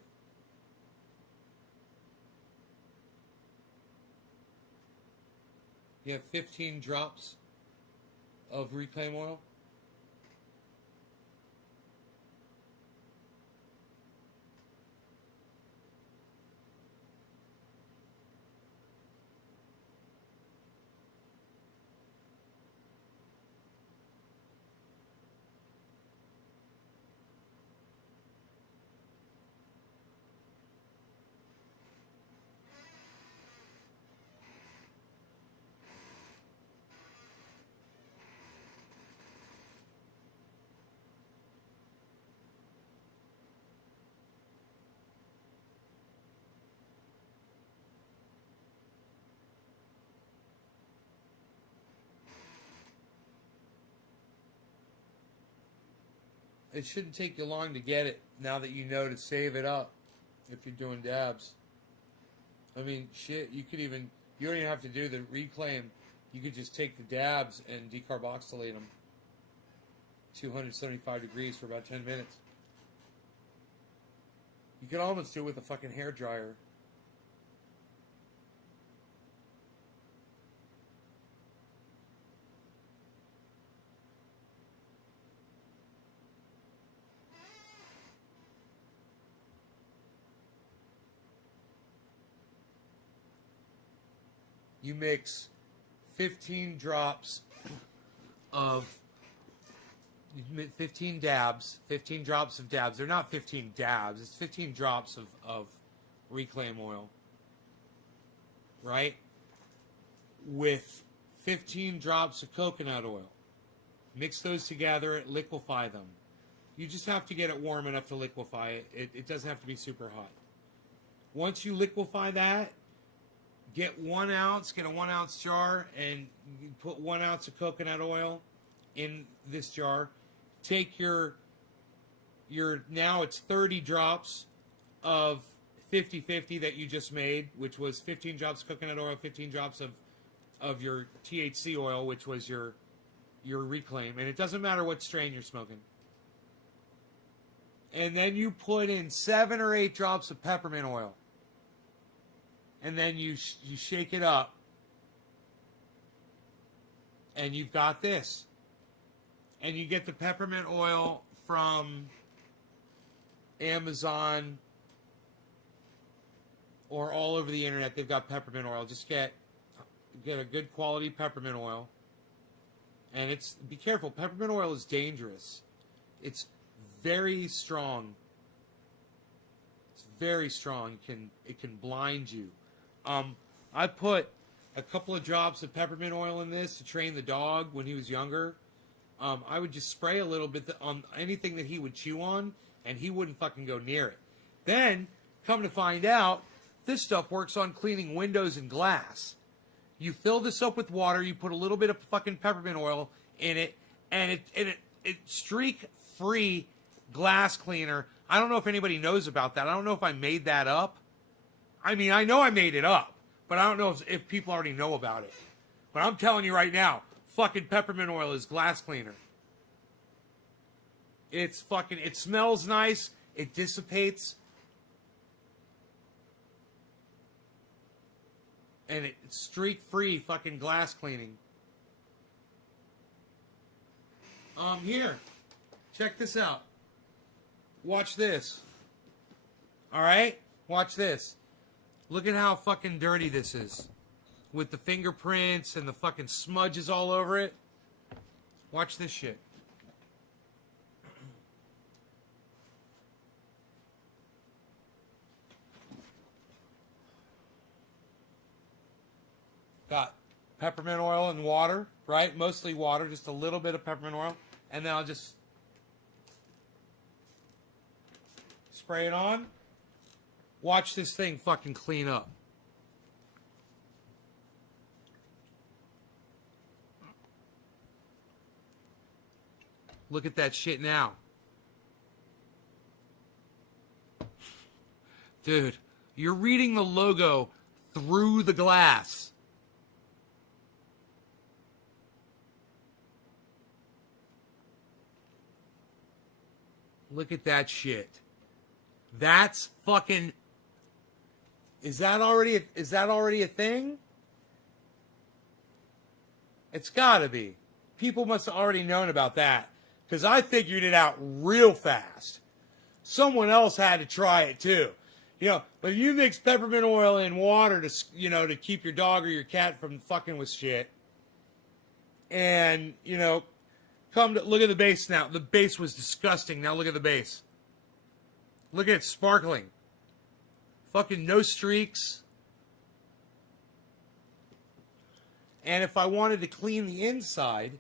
You have 15 drops of reclaim oil? It shouldn't take you long to get it now that you know to save it up if you're doing dabs. I mean, shit, you don't even have to do the reclaim. You could just take the dabs and decarboxylate them 275 degrees for about 10 minutes. You could almost do it with a fucking hair dryer. You mix 15 drops of 15 dabs, 15 drops of dabs. They're not 15 dabs. It's 15 drops of reclaim oil, right? With 15 drops of coconut oil. Mix those together, liquefy them. You just have to get it warm enough to liquefy it. It doesn't have to be super hot. Once you liquefy that, get 1 ounce, get a 1 ounce jar, and you put 1 ounce of coconut oil in this jar. Take your now it's 30 drops of 50-50 that you just made, which was 15 drops of coconut oil, 15 drops of your THC oil, which was your reclaim. And it doesn't matter what strain you're smoking. And then you put in 7 or 8 drops of peppermint oil. And then you shake it up. And you've got this. And you get the peppermint oil from Amazon or all over the internet. They've got peppermint oil. Just get a good quality peppermint oil. And be careful. Peppermint oil is dangerous. It's very strong. It's very strong. It can blind you. I put a couple of drops of peppermint oil in this to train the dog when he was younger. I would just spray a little bit on anything that he would chew on, and he wouldn't fucking go near it. Then, come to find out, this stuff works on cleaning windows and glass. You fill this up with water, you put a little bit of fucking peppermint oil in it, and it streak-free glass cleaner. I don't know if anybody knows about that. I don't know if I made that up. I mean, I know I made it up, but I don't know if people already know about it. But I'm telling you right now, fucking peppermint oil is glass cleaner. It smells nice. It dissipates. And it's streak-free fucking glass cleaning. Here. Check this out. Watch this. Alright? Watch this. Look at how fucking dirty this is. With the fingerprints and the fucking smudges all over it. Watch this shit. Got peppermint oil and water, right? Mostly water, just a little bit of peppermint oil. And then I'll just spray it on. Watch this thing fucking clean up. Look at that shit now. Dude, you're reading the logo through the glass. Look at that shit. That's fucking... Is that already a thing? It's gotta be. People must have already known about that. Because I figured it out real fast. Someone else had to try it too. You know, but if you mix peppermint oil in water to, you know, to keep your dog or your cat from fucking with shit. And, you know, look at the base now. The base was disgusting. Now look at the base. Look at it sparkling. Fucking no streaks. And if I wanted to clean the inside,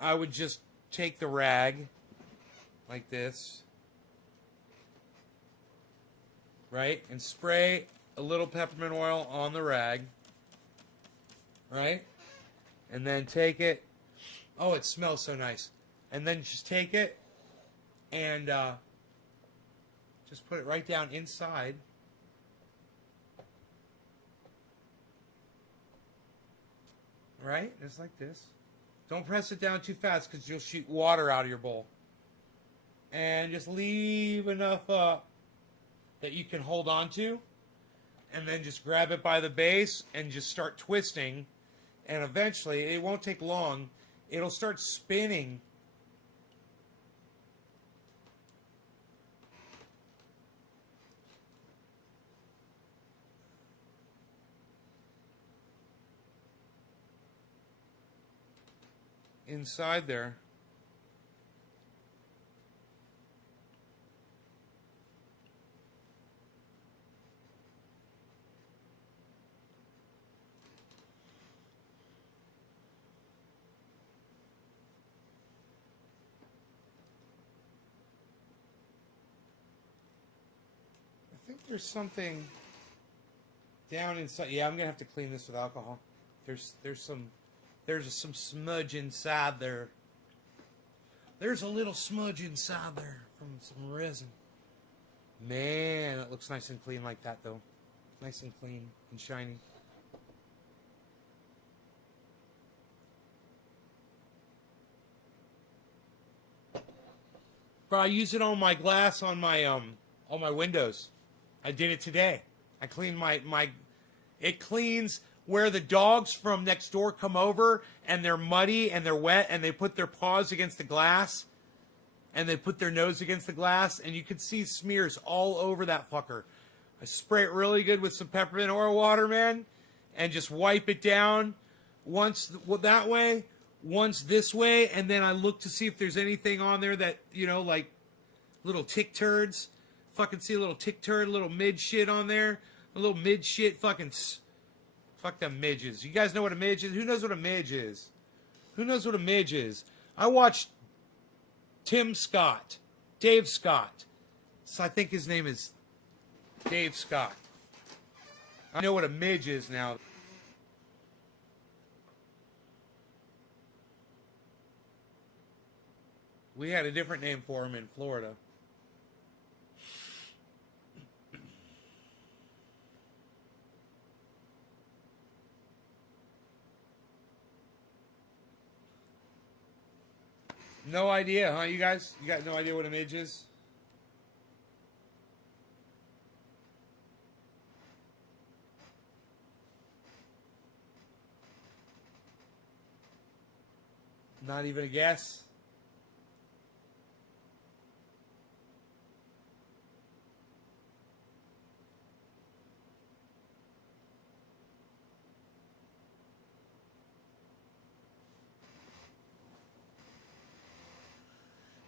I would just take the rag like this, right? And spray a little peppermint oil on the rag, right? And then take it. Oh, it smells so nice. And then just take it and just put it right down inside. Right? Just like this. Don't press it down too fast because you'll shoot water out of your bowl. And just leave enough up that you can hold on to. And then just grab it by the base and just start twisting. And eventually, it won't take long, it'll start spinning. Inside there. I think there's something down inside. Yeah, I'm gonna have to clean this with alcohol. There's some smudge inside there. There's a little smudge inside there from some resin. Man, it looks nice and clean like that, though. Nice and clean and shiny. Bro, I use it on my glass on my windows. I did it today. I cleaned it cleans where the dogs from next door come over and they're muddy and they're wet and they put their paws against the glass and they put their nose against the glass and you can see smears all over that fucker. I spray it really good with some peppermint oil water, man, and just wipe it down once that way, once this way, and then I look to see if there's anything on there that, you know, like little tick turds. Fucking see a little tick turd, a little mid shit on there. A little mid shit fucking... Fuck them midges. You guys know what a midge is? Who knows what a midge is? Who knows what a midge is? I watched Dave Scott. So I think his name is Dave Scott. I know what a midge is now. We had a different name for him in Florida. No idea, huh, you guys? You got no idea what a midge is? Not even a guess?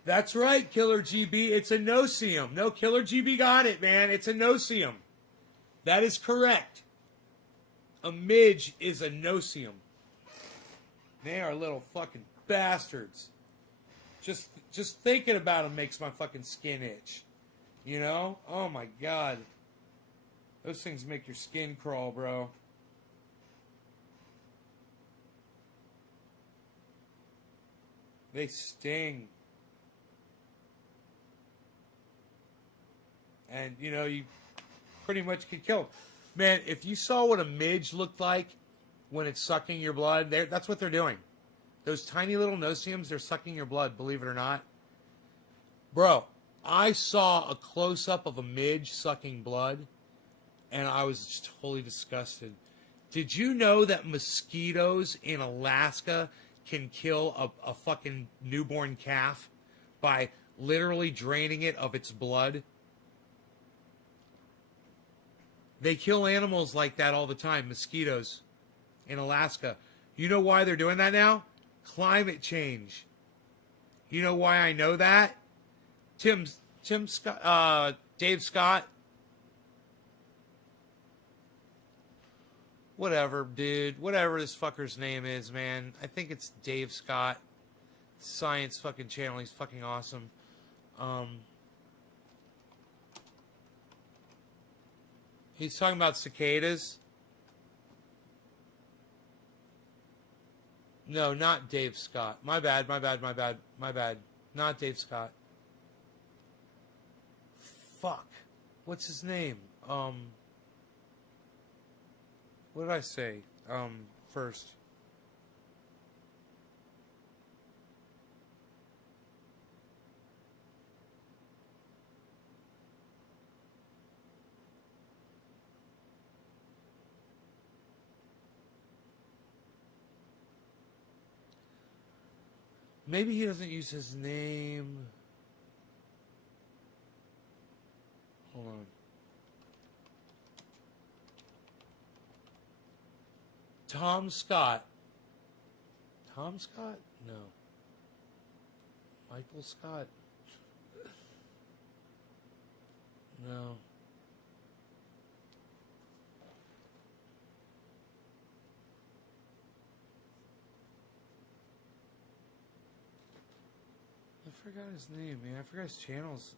That's right, Killer GB. It's a no-seum. No, Killer GB got it, man. It's a no-seum. That is correct. A midge is a no-seum. They are little fucking bastards. Just thinking about them makes my fucking skin itch. You know? Oh my god. Those things make your skin crawl, bro. They sting. And, you know, you pretty much could kill them. Man, if you saw what a midge looked like when it's sucking your blood, that's what they're doing. Those tiny little no-see-ums, they're sucking your blood, believe it or not. Bro, I saw a close-up of a midge sucking blood, and I was just totally disgusted. Did you know that mosquitoes in Alaska can kill a fucking newborn calf by literally draining it of its blood? They kill animals like that all the time, mosquitoes in Alaska. You know why they're doing that now? Climate change. You know why I know that? Tim Scott, Dave Scott. Whatever, dude. Whatever this fucker's name is, man. I think it's Dave Scott. Science fucking channel. He's fucking awesome. He's talking about cicadas. No, not Dave Scott. My bad. Not Dave Scott. Fuck. What's his name? What did I say? First. Maybe he doesn't use his name. Hold on. Tom Scott. Tom Scott? No. Michael Scott? No. I forgot his name, man. I forgot his channels.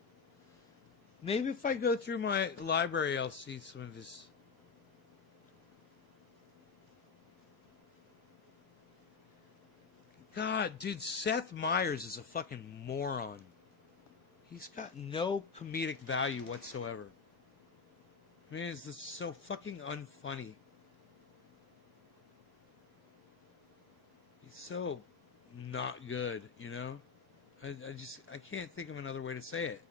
Maybe if I go through my library, I'll see some of his... God, dude, Seth Meyers is a fucking moron. He's got no comedic value whatsoever. Man, it's just so fucking unfunny. He's so not good, you know? I can't think of another way to say it.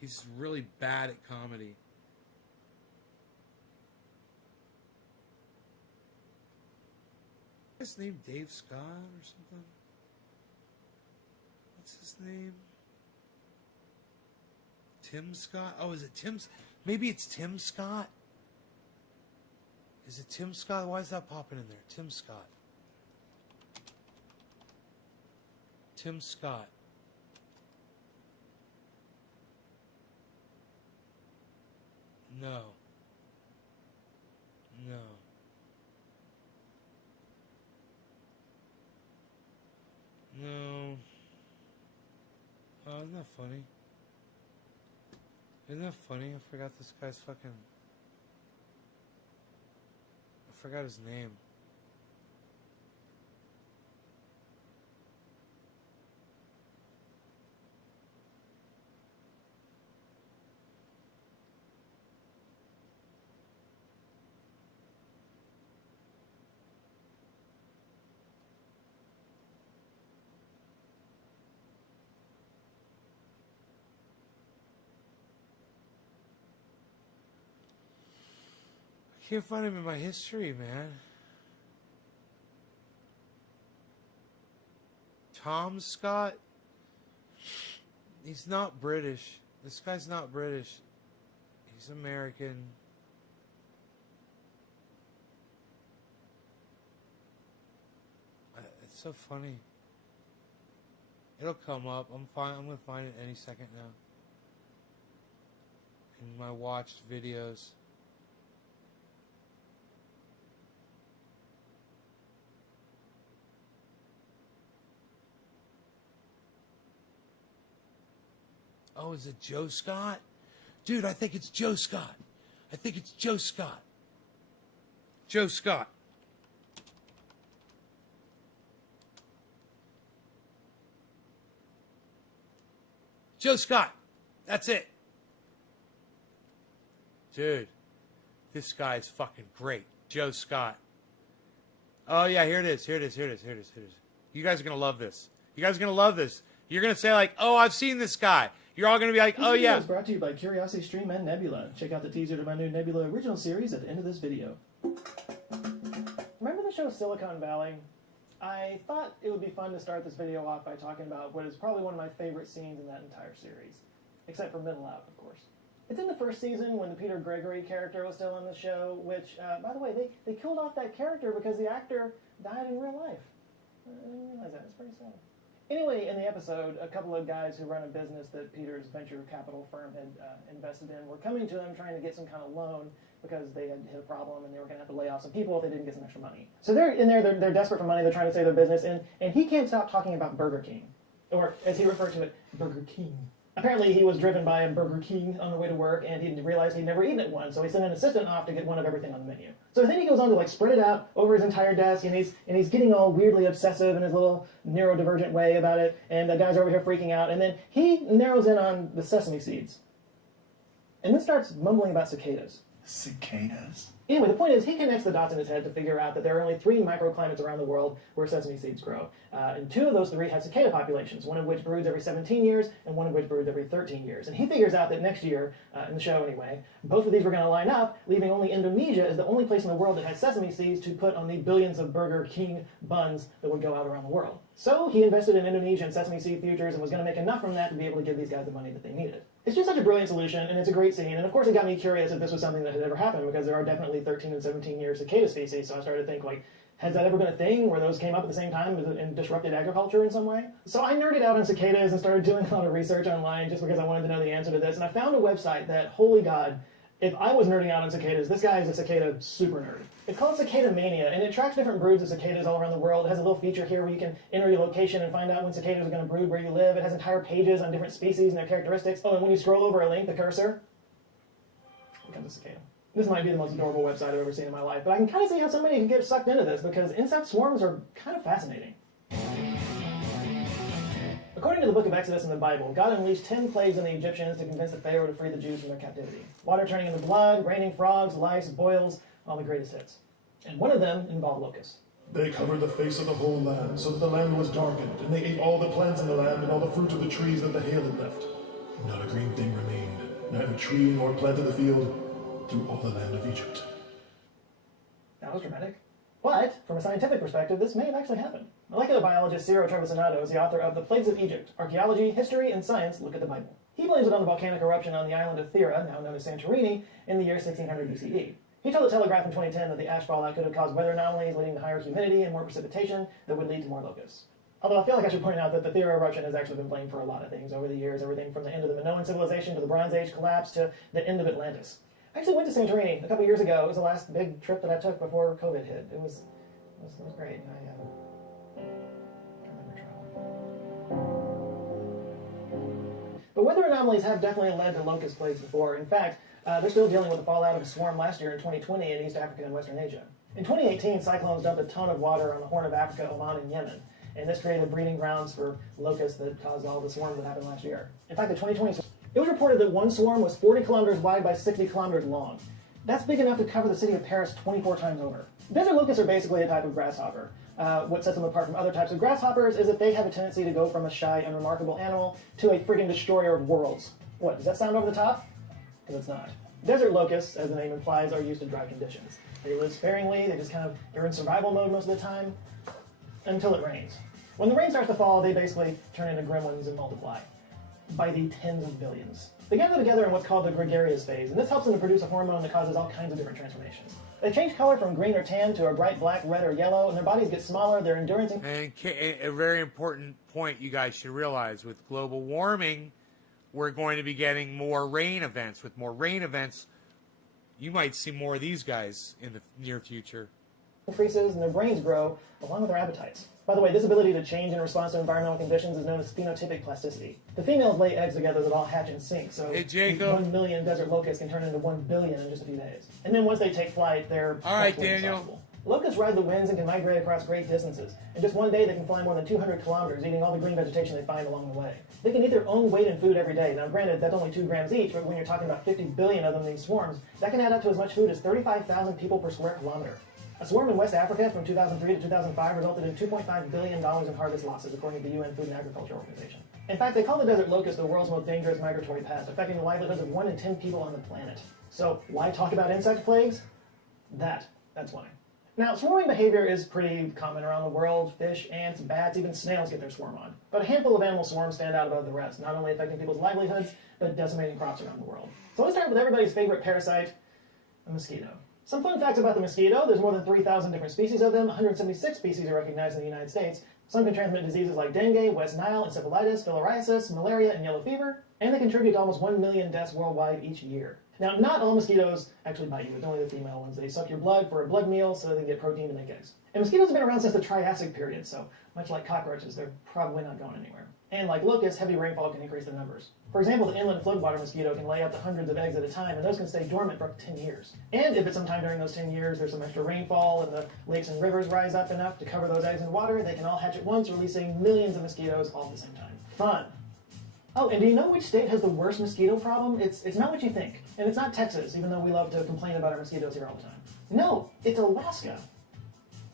He's really bad at comedy. His name Dave Scott or something? What's his name? Tim Scott? Oh, is it Tim? Maybe it's Tim Scott? Is it Tim Scott? Why is that popping in there? Tim Scott. Tim Scott. No. No. No. Oh, isn't that funny? Isn't that funny? I forgot this guy's fucking... I forgot his name. I can't find him in my history, man. Tom Scott? He's not British. This guy's not British. He's American. It's so funny. It'll come up. I'm gonna find it any second now. In my watched videos. Oh, is it Joe Scott? Dude, I think it's Joe Scott. I think it's Joe Scott. Joe Scott. Joe Scott. That's it. Dude, this guy is fucking great. Joe Scott. Oh, yeah, here it is. Here it is. Here it is. Here it is. Here it is. You guys are going to love this. You guys are going to love this. You're going to say like, oh, I've seen this guy. You're all going to be like, oh, yeah. This video is brought to you by Curiosity Stream and Nebula. Check out the teaser to my new Nebula original series at the end of this video. Remember the show Silicon Valley? I thought it would be fun to start this video off by talking about what is probably one of my favorite scenes in that entire series. Except for Middle Out, of course. It's in the first season when the Peter Gregory character was still on the show, which, by the way, they killed off that character because the actor died in real life. I didn't realize that. It's pretty sad. Anyway, in the episode, a couple of guys who run a business that Peter's venture capital firm had invested in were coming to him trying to get some kind of loan because they had hit a problem and they were going to have to lay off some people if they didn't get some extra money. So they're in there, they're desperate for money, they're trying to save their business, and he can't stop talking about Burger King. Or, as he referred to it, Burger King. Apparently he was driven by a Burger King on the way to work, and he realized he'd never eaten at one, so he sent an assistant off to get one of everything on the menu. So then he goes on to like spread it out over his entire desk, and he's getting all weirdly obsessive in his little neurodivergent way about it, and the guys are over here freaking out, and then he narrows in on the sesame seeds. And then starts mumbling about cicadas. Cicadas? Anyway, the point is, he connects the dots in his head to figure out that there are only 3 microclimates around the world where sesame seeds grow. And 2 of those 3 have cicada populations, one of which broods every 17 years, and one of which broods every 13 years. And he figures out that next year, in the show anyway, both of these were going to line up, leaving only Indonesia as the only place in the world that has sesame seeds to put on the billions of Burger King buns that would go out around the world. So he invested in Indonesian sesame seed futures and was going to make enough from that to be able to give these guys the money that they needed. It's just such a brilliant solution, and it's a great scene, and of course it got me curious if this was something that had ever happened, because there are definitely 13 and 17-year cicada species, so I started to think, like, has that ever been a thing where those came up at the same time and disrupted agriculture in some way? So I nerded out on cicadas and started doing a lot of research online just because I wanted to know the answer to this, and I found a website that, holy God, if I was nerding out on cicadas, this guy is a cicada super nerd. It's called Cicada Mania, and it tracks different broods of cicadas all around the world. It has a little feature here where you can enter your location and find out when cicadas are going to brood where you live. It has entire pages on different species and their characteristics. Oh, and when you scroll over a link, the cursor becomes a cicada. This might be the most adorable website I've ever seen in my life, but I can kind of see how somebody can get sucked into this because insect swarms are kind of fascinating. According to the book of Exodus in the Bible, God unleashed 10 plagues on the Egyptians to convince the Pharaoh to free the Jews from their captivity. Water turning into blood, raining frogs, lice, boils, all the greatest hits. And one of them involved locusts. They covered the face of the whole land, so that the land was darkened, and they ate all the plants in the land and all the fruit of the trees that the hail had left. Not a green thing remained, neither tree nor plant of the field, through all the land of Egypt. That was dramatic. But, from a scientific perspective, this may have actually happened. Molecular biologist Ciro Trevisanotto is the author of The Plagues of Egypt, Archaeology, History, and Science Look at the Bible. He blames it on the volcanic eruption on the island of Thera, now known as Santorini, in the year 1600 BCE. He told the Telegraph in 2010 that the ash fallout could have caused weather anomalies leading to higher humidity and more precipitation that would lead to more locusts. Although I feel like I should point out that the Thera eruption has actually been blamed for a lot of things over the years, everything from the end of the Minoan civilization to the Bronze Age collapse to the end of Atlantis. I actually went to Santorini a couple years ago. It was the last big trip that I took before COVID hit. It was great. I remember traveling. But weather anomalies have definitely led to locust plagues before. In fact, they're still dealing with the fallout of a swarm last year in 2020 in East Africa and Western Asia. In 2018, cyclones dumped a ton of water on the Horn of Africa, Oman, and Yemen. And this created breeding grounds for locusts that caused all the swarms that happened last year. In fact, the 2020 it was reported that one swarm was 40 kilometers wide by 60 kilometers long. That's big enough to cover the city of Paris 24 times over. Desert locusts are basically a type of grasshopper. What sets them apart from other types of grasshoppers is that they have a tendency to go from a shy, unremarkable animal to a friggin' destroyer of worlds. What, does that sound over the top? Because it's not. Desert locusts, as the name implies, are used to dry conditions. They live sparingly, they're in survival mode most of the time, until it rains. When the rain starts to fall, they basically turn into gremlins and multiply. By the tens of billions. They gather together in what's called the gregarious phase, and this helps them to produce a hormone that causes all kinds of different transformations. They change color from green or tan to a bright black, red, or yellow, and their bodies get smaller, their endurance... And a very important point you guys should realize, with global warming, we're going to be getting more rain events. With more rain events, you might see more of these guys in the near future. Increases, and their brains grow, along with their appetites. By the way, this ability to change in response to environmental conditions is known as phenotypic plasticity. The females lay eggs together that all hatch in sync, so hey, Jacob. 1 million desert locusts can turn into 1 billion in just a few days. And then once they take flight, they're... All right, Daniel. Unstoppable. Locusts ride the winds and can migrate across great distances. In just one day, they can fly more than 200 kilometers, eating all the green vegetation they find along the way. They can eat their own weight in food every day. Now, granted, that's only 2 grams each, but when you're talking about 50 billion of them in these swarms, that can add up to as much food as 35,000 people per square kilometer. A swarm in West Africa from 2003 to 2005 resulted in $2.5 billion in harvest losses, according to the UN Food and Agriculture Organization. In fact, they call the desert locust the world's most dangerous migratory pest, affecting the livelihoods of 1 in 10 people on the planet. So, why talk about insect plagues? That's why. Now, swarming behavior is pretty common around the world. Fish, ants, bats, even snails get their swarm on. But a handful of animal swarms stand out above the rest, not only affecting people's livelihoods, but decimating crops around the world. So let's start with everybody's favorite parasite, the mosquito. Some fun facts about the mosquito. There's more than 3,000 different species of them. 176 species are recognized in the United States. Some can transmit diseases like dengue, West Nile, encephalitis, filariasis, malaria, and yellow fever. And they contribute to almost 1 million deaths worldwide each year. Now, not all mosquitoes actually bite you. It's only the female ones. They suck your blood for a blood meal so they can get protein to make eggs. And mosquitoes have been around since the Triassic period, so much like cockroaches, they're probably not going anywhere. And like locusts, heavy rainfall can increase their numbers. For example, the inland floodwater mosquito can lay up to hundreds of eggs at a time, and those can stay dormant for up to 10 years. And if at some time during those 10 years there's some extra rainfall and the lakes and rivers rise up enough to cover those eggs in water, they can all hatch at once, releasing millions of mosquitoes all at the same time. Fun! Oh, and do you know which state has the worst mosquito problem? It's not what you think. And it's not Texas, even though we love to complain about our mosquitoes here all the time. No, it's Alaska.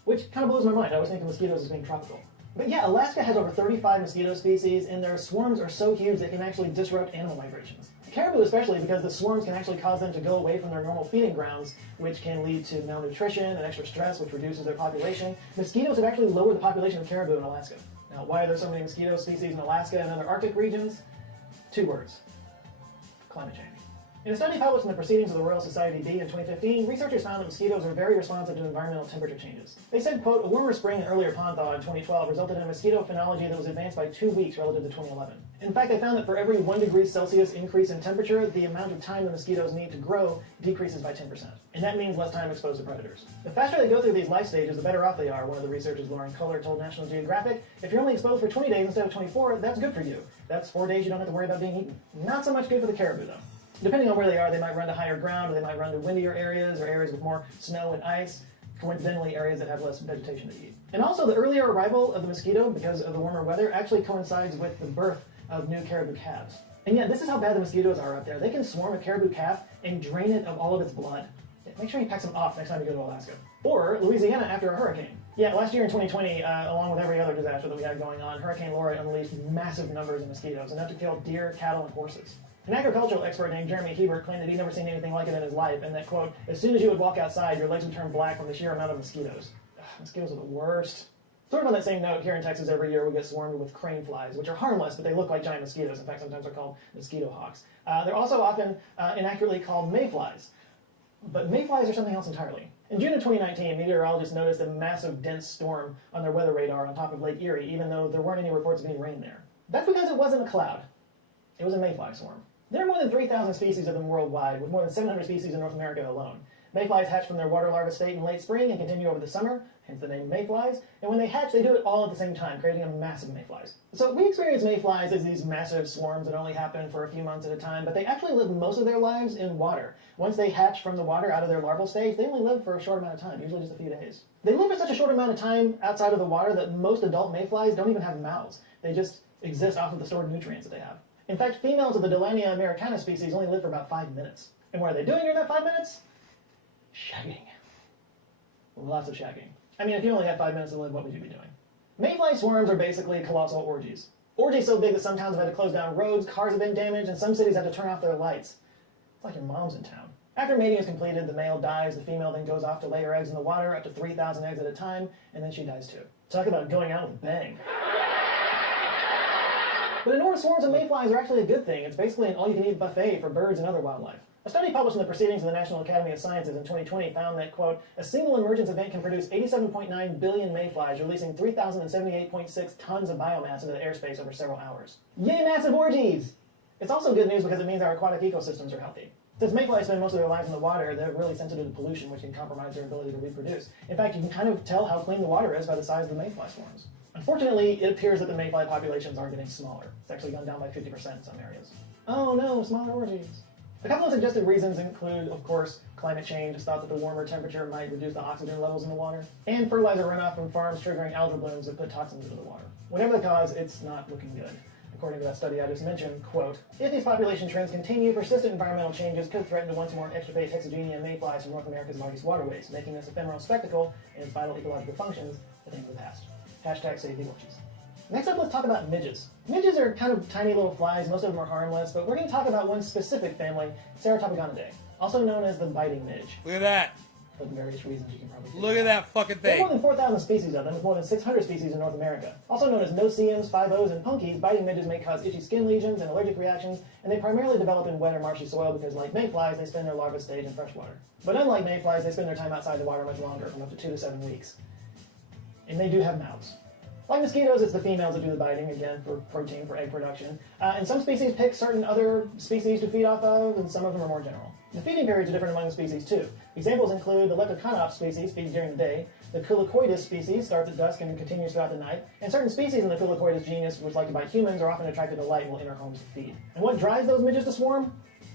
Which kind of blows my mind. I always think of mosquitoes as being tropical. But yeah, Alaska has over 35 mosquito species, and their swarms are so huge they can actually disrupt animal migrations. Caribou especially, because the swarms can actually cause them to go away from their normal feeding grounds, which can lead to malnutrition and extra stress, which reduces their population. Mosquitoes have actually lowered the population of caribou in Alaska. Now, why are there so many mosquito species in Alaska and other Arctic regions? 2 words: climate change. In a study published in the Proceedings of the Royal Society B in 2015, researchers found that mosquitoes are very responsive to environmental temperature changes. They said, quote, a warmer spring and earlier pond thaw in 2012 resulted in a mosquito phenology that was advanced by 2 weeks relative to 2011. In fact, they found that for every 1 degree Celsius increase in temperature, the amount of time the mosquitoes need to grow decreases by 10%. And that means less time exposed to predators. The faster they go through these life stages, the better off they are, one of the researchers, Lauren Kohler, told National Geographic. If you're only exposed for 20 days instead of 24, that's good for you. That's 4 days you don't have to worry about being eaten. Not so much good for the caribou, though. Depending on where they are, they might run to higher ground, or they might run to windier areas, or areas with more snow and ice, coincidentally areas that have less vegetation to eat. And also, the earlier arrival of the mosquito, because of the warmer weather, actually coincides with the birth of new caribou calves. And yeah, this is how bad the mosquitoes are out there. They can swarm a caribou calf and drain it of all of its blood. Make sure you pack some off next time you go to Alaska. Or Louisiana after a hurricane. Yeah, last year in 2020, along with every other disaster that we had going on, Hurricane Laura unleashed massive numbers of mosquitoes, enough to kill deer, cattle, and horses. An agricultural expert named Jeremy Hebert claimed that he'd never seen anything like it in his life, and that, quote, as soon as you would walk outside, your legs would turn black from the sheer amount of mosquitoes. Ugh, mosquitoes are the worst. Sort of on that same note, here in Texas every year we get swarmed with crane flies, which are harmless, but they look like giant mosquitoes. In fact, sometimes they're called mosquito hawks. They're also often inaccurately called mayflies. But mayflies are something else entirely. In June of 2019, meteorologists noticed a massive dense storm on their weather radar on top of Lake Erie, even though there weren't any reports of any rain there. That's because it wasn't a cloud. It was a mayfly swarm. There are more than 3,000 species of them worldwide, with more than 700 species in North America alone. Mayflies hatch from their water larva state in late spring and continue over the summer, hence the name mayflies, and when they hatch, they do it all at the same time, creating a mass of mayflies. So we experience mayflies as these massive swarms that only happen for a few months at a time, but they actually live most of their lives in water. Once they hatch from the water out of their larval stage, they only live for a short amount of time, usually just a few days. They live for such a short amount of time outside of the water that most adult mayflies don't even have mouths. They just exist off of the stored nutrients that they have. In fact, females of the Delania americana species only live for about 5 minutes. And what are they doing during that 5 minutes? Shagging. Lots of shagging. I mean, if you only had 5 minutes to live, what would you be doing? Mayfly swarms are basically colossal orgies. Orgies so big that some towns have had to close down roads, cars have been damaged, and some cities have to turn off their lights. It's like your mom's in town. After mating is completed, the male dies, the female then goes off to lay her eggs in the water, up to 3,000 eggs at a time, and then she dies too. Talk about going out with a bang. But enormous swarms of mayflies are actually a good thing. It's basically an all-you-can-eat buffet for birds and other wildlife. A study published in the Proceedings of the National Academy of Sciences in 2020 found that, quote, a single emergence event can produce 87.9 billion mayflies, releasing 3,078.6 tons of biomass into the airspace over several hours. Yay, massive orgies! It's also good news because it means our aquatic ecosystems are healthy. Since mayflies spend most of their lives in the water, they're really sensitive to pollution, which can compromise their ability to reproduce. In fact, you can kind of tell how clean the water is by the size of the mayfly swarms. Unfortunately, it appears that the mayfly populations are getting smaller. It's actually gone down by 50% in some areas. Oh no, smaller orgies. A couple of suggested reasons include, of course, climate change. It's thought that the warmer temperature might reduce the oxygen levels in the water, and fertilizer runoff from farms triggering algal blooms that put toxins into the water. Whatever the cause, it's not looking good. According to that study I just mentioned, quote, if these population trends continue, persistent environmental changes could threaten to once more extirpate hexagenia mayflies from North America's largest waterways, making this ephemeral spectacle and its vital ecological functions a thing of the past. Hashtag save the orchies. Next up, let's talk about midges. Midges are kind of tiny little flies, most of them are harmless, but we're going to talk about one specific family, Ceratopogonidae, also known as the biting midge. Look at that. For various reasons you can probably figure Look at that fucking There are more thing. than 4,000 species of them, with more than 600 species in North America. Also known as no-see-ums, 5-Os, and punkies, biting midges may cause itchy skin lesions and allergic reactions, and they primarily develop in wet or marshy soil because, like mayflies, they spend their larva stage in fresh water. But unlike mayflies, they spend their time outside the water much longer, from up to 2 to 7 weeks. And they do have mouths. Like mosquitoes, it's the females that do the biting, again, for protein, for egg production. And some species pick certain other species to feed off of, and some of them are more general. The feeding periods are different among the species, too. Examples include the Leptoconops species feeds during the day, the Culicoidus species starts at dusk and continues throughout the night, and certain species in the Culicoidus genus, which like to bite humans, are often attracted to light and will enter homes to feed. And what drives those midges to swarm?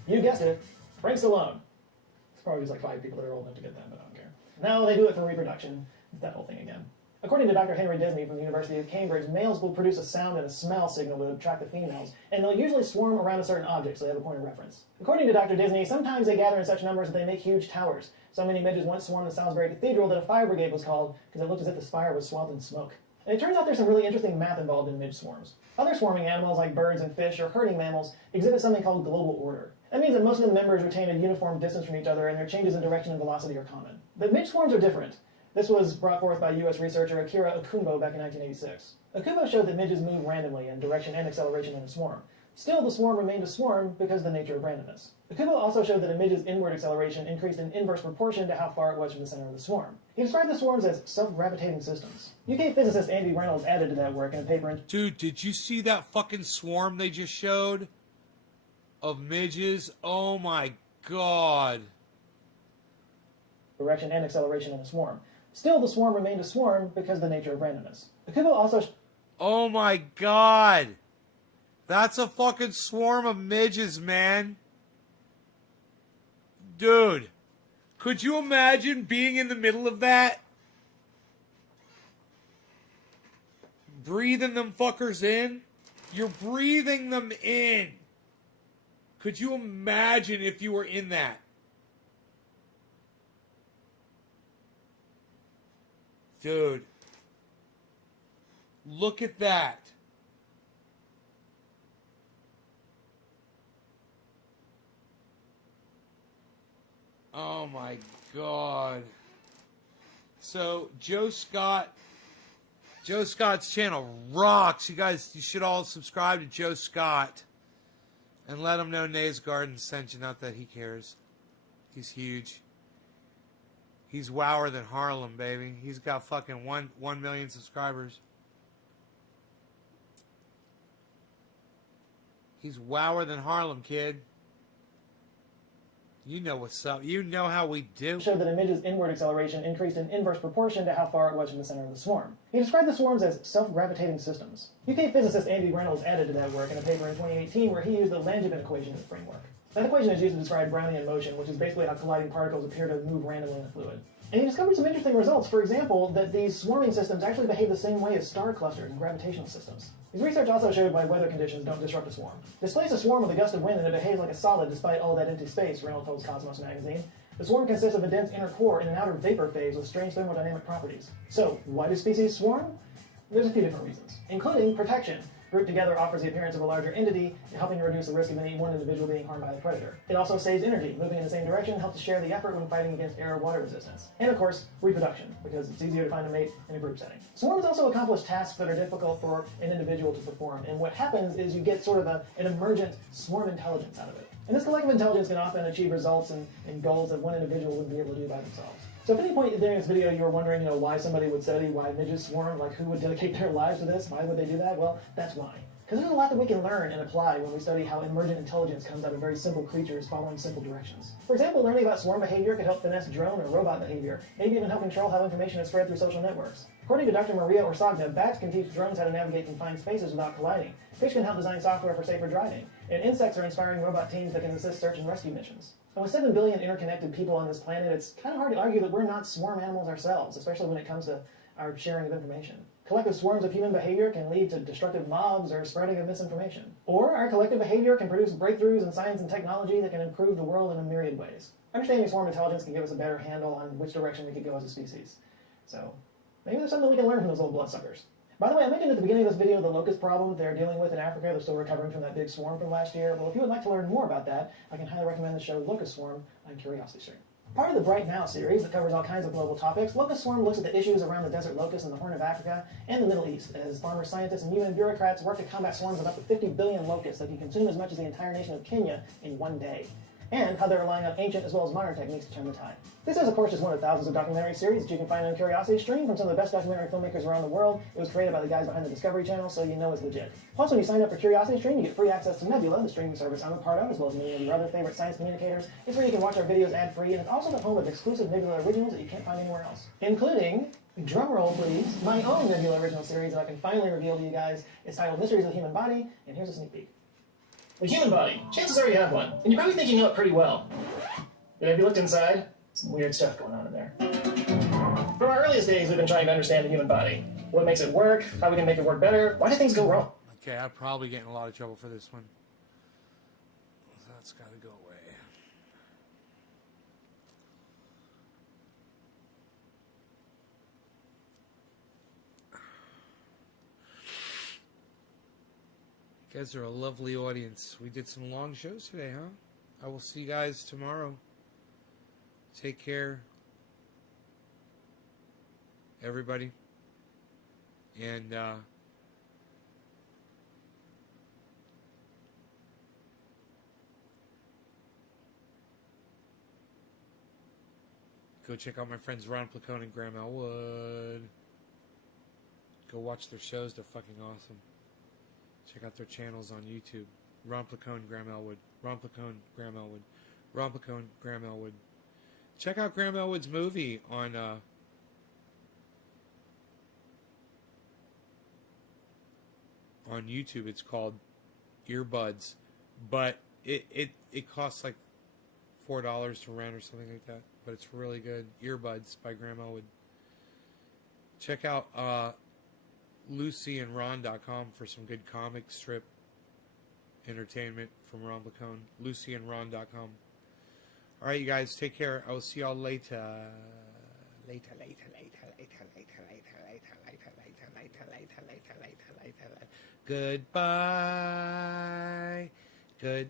You guessed it, Frank Stallone. There's probably just like 5 people that are old enough to get that, but I don't care. No, they do it for reproduction. It's that whole thing again. According to Dr. Henry Disney from the University of Cambridge, males will produce a sound and a smell signal to attract the females, and they'll usually swarm around a certain object so they have a point of reference. According to Dr. Disney, sometimes they gather in such numbers that they make huge towers. So many midges once swarmed the Salisbury Cathedral that a fire brigade was called because it looked as if the spire was swathed in smoke. And it turns out there's some really interesting math involved in midge swarms. Other swarming animals like birds and fish or herding mammals exhibit something called global order. That means that most of the members retain a uniform distance from each other and their changes in direction and velocity are common. But midge swarms are different. This was brought forth by U.S. researcher Akira Okumbo back in 1986. Okumbo showed that midges move randomly in direction and acceleration in a swarm. Still, the swarm remained a swarm because of the nature of randomness. Okumbo also showed that a midge's inward acceleration increased in inverse proportion to how far it was from the center of the swarm. He described the swarms as self-gravitating systems. UK physicist Andy Reynolds added to that work in a paper Dude, did you see that fucking swarm they just showed? Of midges? Oh my god. Direction and acceleration in a swarm. Still, the swarm remained a swarm because of the nature of randomness. Okumbo also... Oh my god. That's a fucking swarm of midges, man. Dude. Could you imagine being in the middle of that? Breathing them fuckers in? You're breathing them in. Could you imagine if you were in that? Dude. Look at that. Oh my god. So Joe Scott's channel rocks. You guys, you should all subscribe to Joe Scott and let him know Nays Garden sent you. Not that he cares. He's huge. He's wower than Harlem, baby. He's got fucking 1 million subscribers. He's wower than Harlem, kid. You know what's up. You know how we do. showed that a midge's inward acceleration increased in inverse proportion to how far it was from the center of the swarm. He described the swarms as self-gravitating systems. UK physicist Andy Reynolds added to that work in a paper in 2018 where he used the Langevin equation as a framework. That equation is used to describe Brownian motion, which is basically how colliding particles appear to move randomly in a fluid. And he discovered some interesting results. For example, that these swarming systems actually behave the same way as star clusters and gravitational systems. His research also showed why weather conditions don't disrupt a swarm. Displace a swarm with a gust of wind and it behaves like a solid despite all that empty space, Reynolds told Cosmos magazine. The swarm consists of a dense inner core and an outer vapor phase with strange thermodynamic properties. So, why do species swarm? There's a few different reasons, including protection. Grouped together offers the appearance of a larger entity, helping to reduce the risk of any one individual being harmed by the predator. It also saves energy. Moving in the same direction helps to share the effort when fighting against air or water resistance. And of course, reproduction, because it's easier to find a mate in a group setting. Swarms also accomplish tasks that are difficult for an individual to perform, and what happens is you get sort of an emergent swarm intelligence out of it. And this collective intelligence can often achieve results and goals that one individual wouldn't be able to do by themselves. So if at any point during this video you were wondering, why somebody would study why midges swarm, like who would dedicate their lives to this, why would they do that? Well, that's why. Because there's a lot that we can learn and apply when we study how emergent intelligence comes out of very simple creatures following simple directions. For example, learning about swarm behavior could help finesse drone or robot behavior, maybe even help control how information is spread through social networks. According to Dr. Maria Orsagna, bats can teach drones how to navigate confined spaces without colliding. Fish can help design software for safer driving. And insects are inspiring robot teams that can assist search and rescue missions. And with 7 billion interconnected people on this planet, it's kind of hard to argue that we're not swarm animals ourselves, especially when it comes to our sharing of information. collective swarms of human behavior can lead to destructive mobs or spreading of misinformation. Or our collective behavior can produce breakthroughs in science and technology that can improve the world in a myriad ways. Understanding swarm intelligence can give us a better handle on which direction we could go as a species. So, maybe there's something we can learn from those little bloodsuckers. By the way, I mentioned at the beginning of this video the locust problem they're dealing with in Africa. They're still recovering from that big swarm from last year. Well, if you would like to learn more about that, I can highly recommend the show Locust Swarm on Curiosity Stream. Part of the Bright Now series that covers all kinds of global topics, Locust Swarm looks at the issues around the desert locust in the Horn of Africa and the Middle East, as farmers, scientists, and UN bureaucrats work to combat swarms of up to 50 billion locusts that can consume as much as the entire nation of Kenya in one day, and how they're relying on ancient as well as modern techniques to turn the tide. This is, of course, just one of thousands of documentary series that you can find on Curiosity Stream from some of the best documentary filmmakers around the world. It was created by the guys behind the Discovery Channel, so you know it's legit. Plus, when you sign up for Curiosity Stream, you get free access to Nebula, the streaming service I'm a part of, as well as many of your other favorite science communicators. It's where you can watch our videos ad-free, and it's also the home of exclusive Nebula originals that you can't find anywhere else, including, drumroll please, my own Nebula original series that I can finally reveal to you guys. It's titled Mysteries of the Human Body, and here's a sneak peek. The human body. Chances are you have one, and you probably think you know it pretty well. But have you looked inside? Some weird stuff going on in there. From our earliest days, we've been trying to understand the human body. What makes it work, how we can make it work better, why do things go wrong? Okay, I'll probably get in a lot of trouble for this one. That's got to go away. You guys are a lovely audience. We did some long shows today, huh? I will see you guys tomorrow. Take care, everybody. And go check out my friends Ron Placone and Graham Elwood. Go watch their shows. They're fucking awesome. Check out their channels on YouTube. Ron Placone, Graham Elwood. Ron Placone, Graham Elwood. Ron Placone, Graham Elwood. Check out Graham Elwood's movie on YouTube. It's called Earbuds, but it costs like $4 to rent or something like that. But it's really good. Earbuds by Graham Elwood. Check out LucyandRon.com for some good comic strip entertainment from Ron Placone. LucyandRon.com. All right, you guys, take care. I will see y'all later. Goodbye. Goodbye.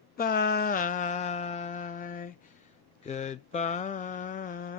Goodbye.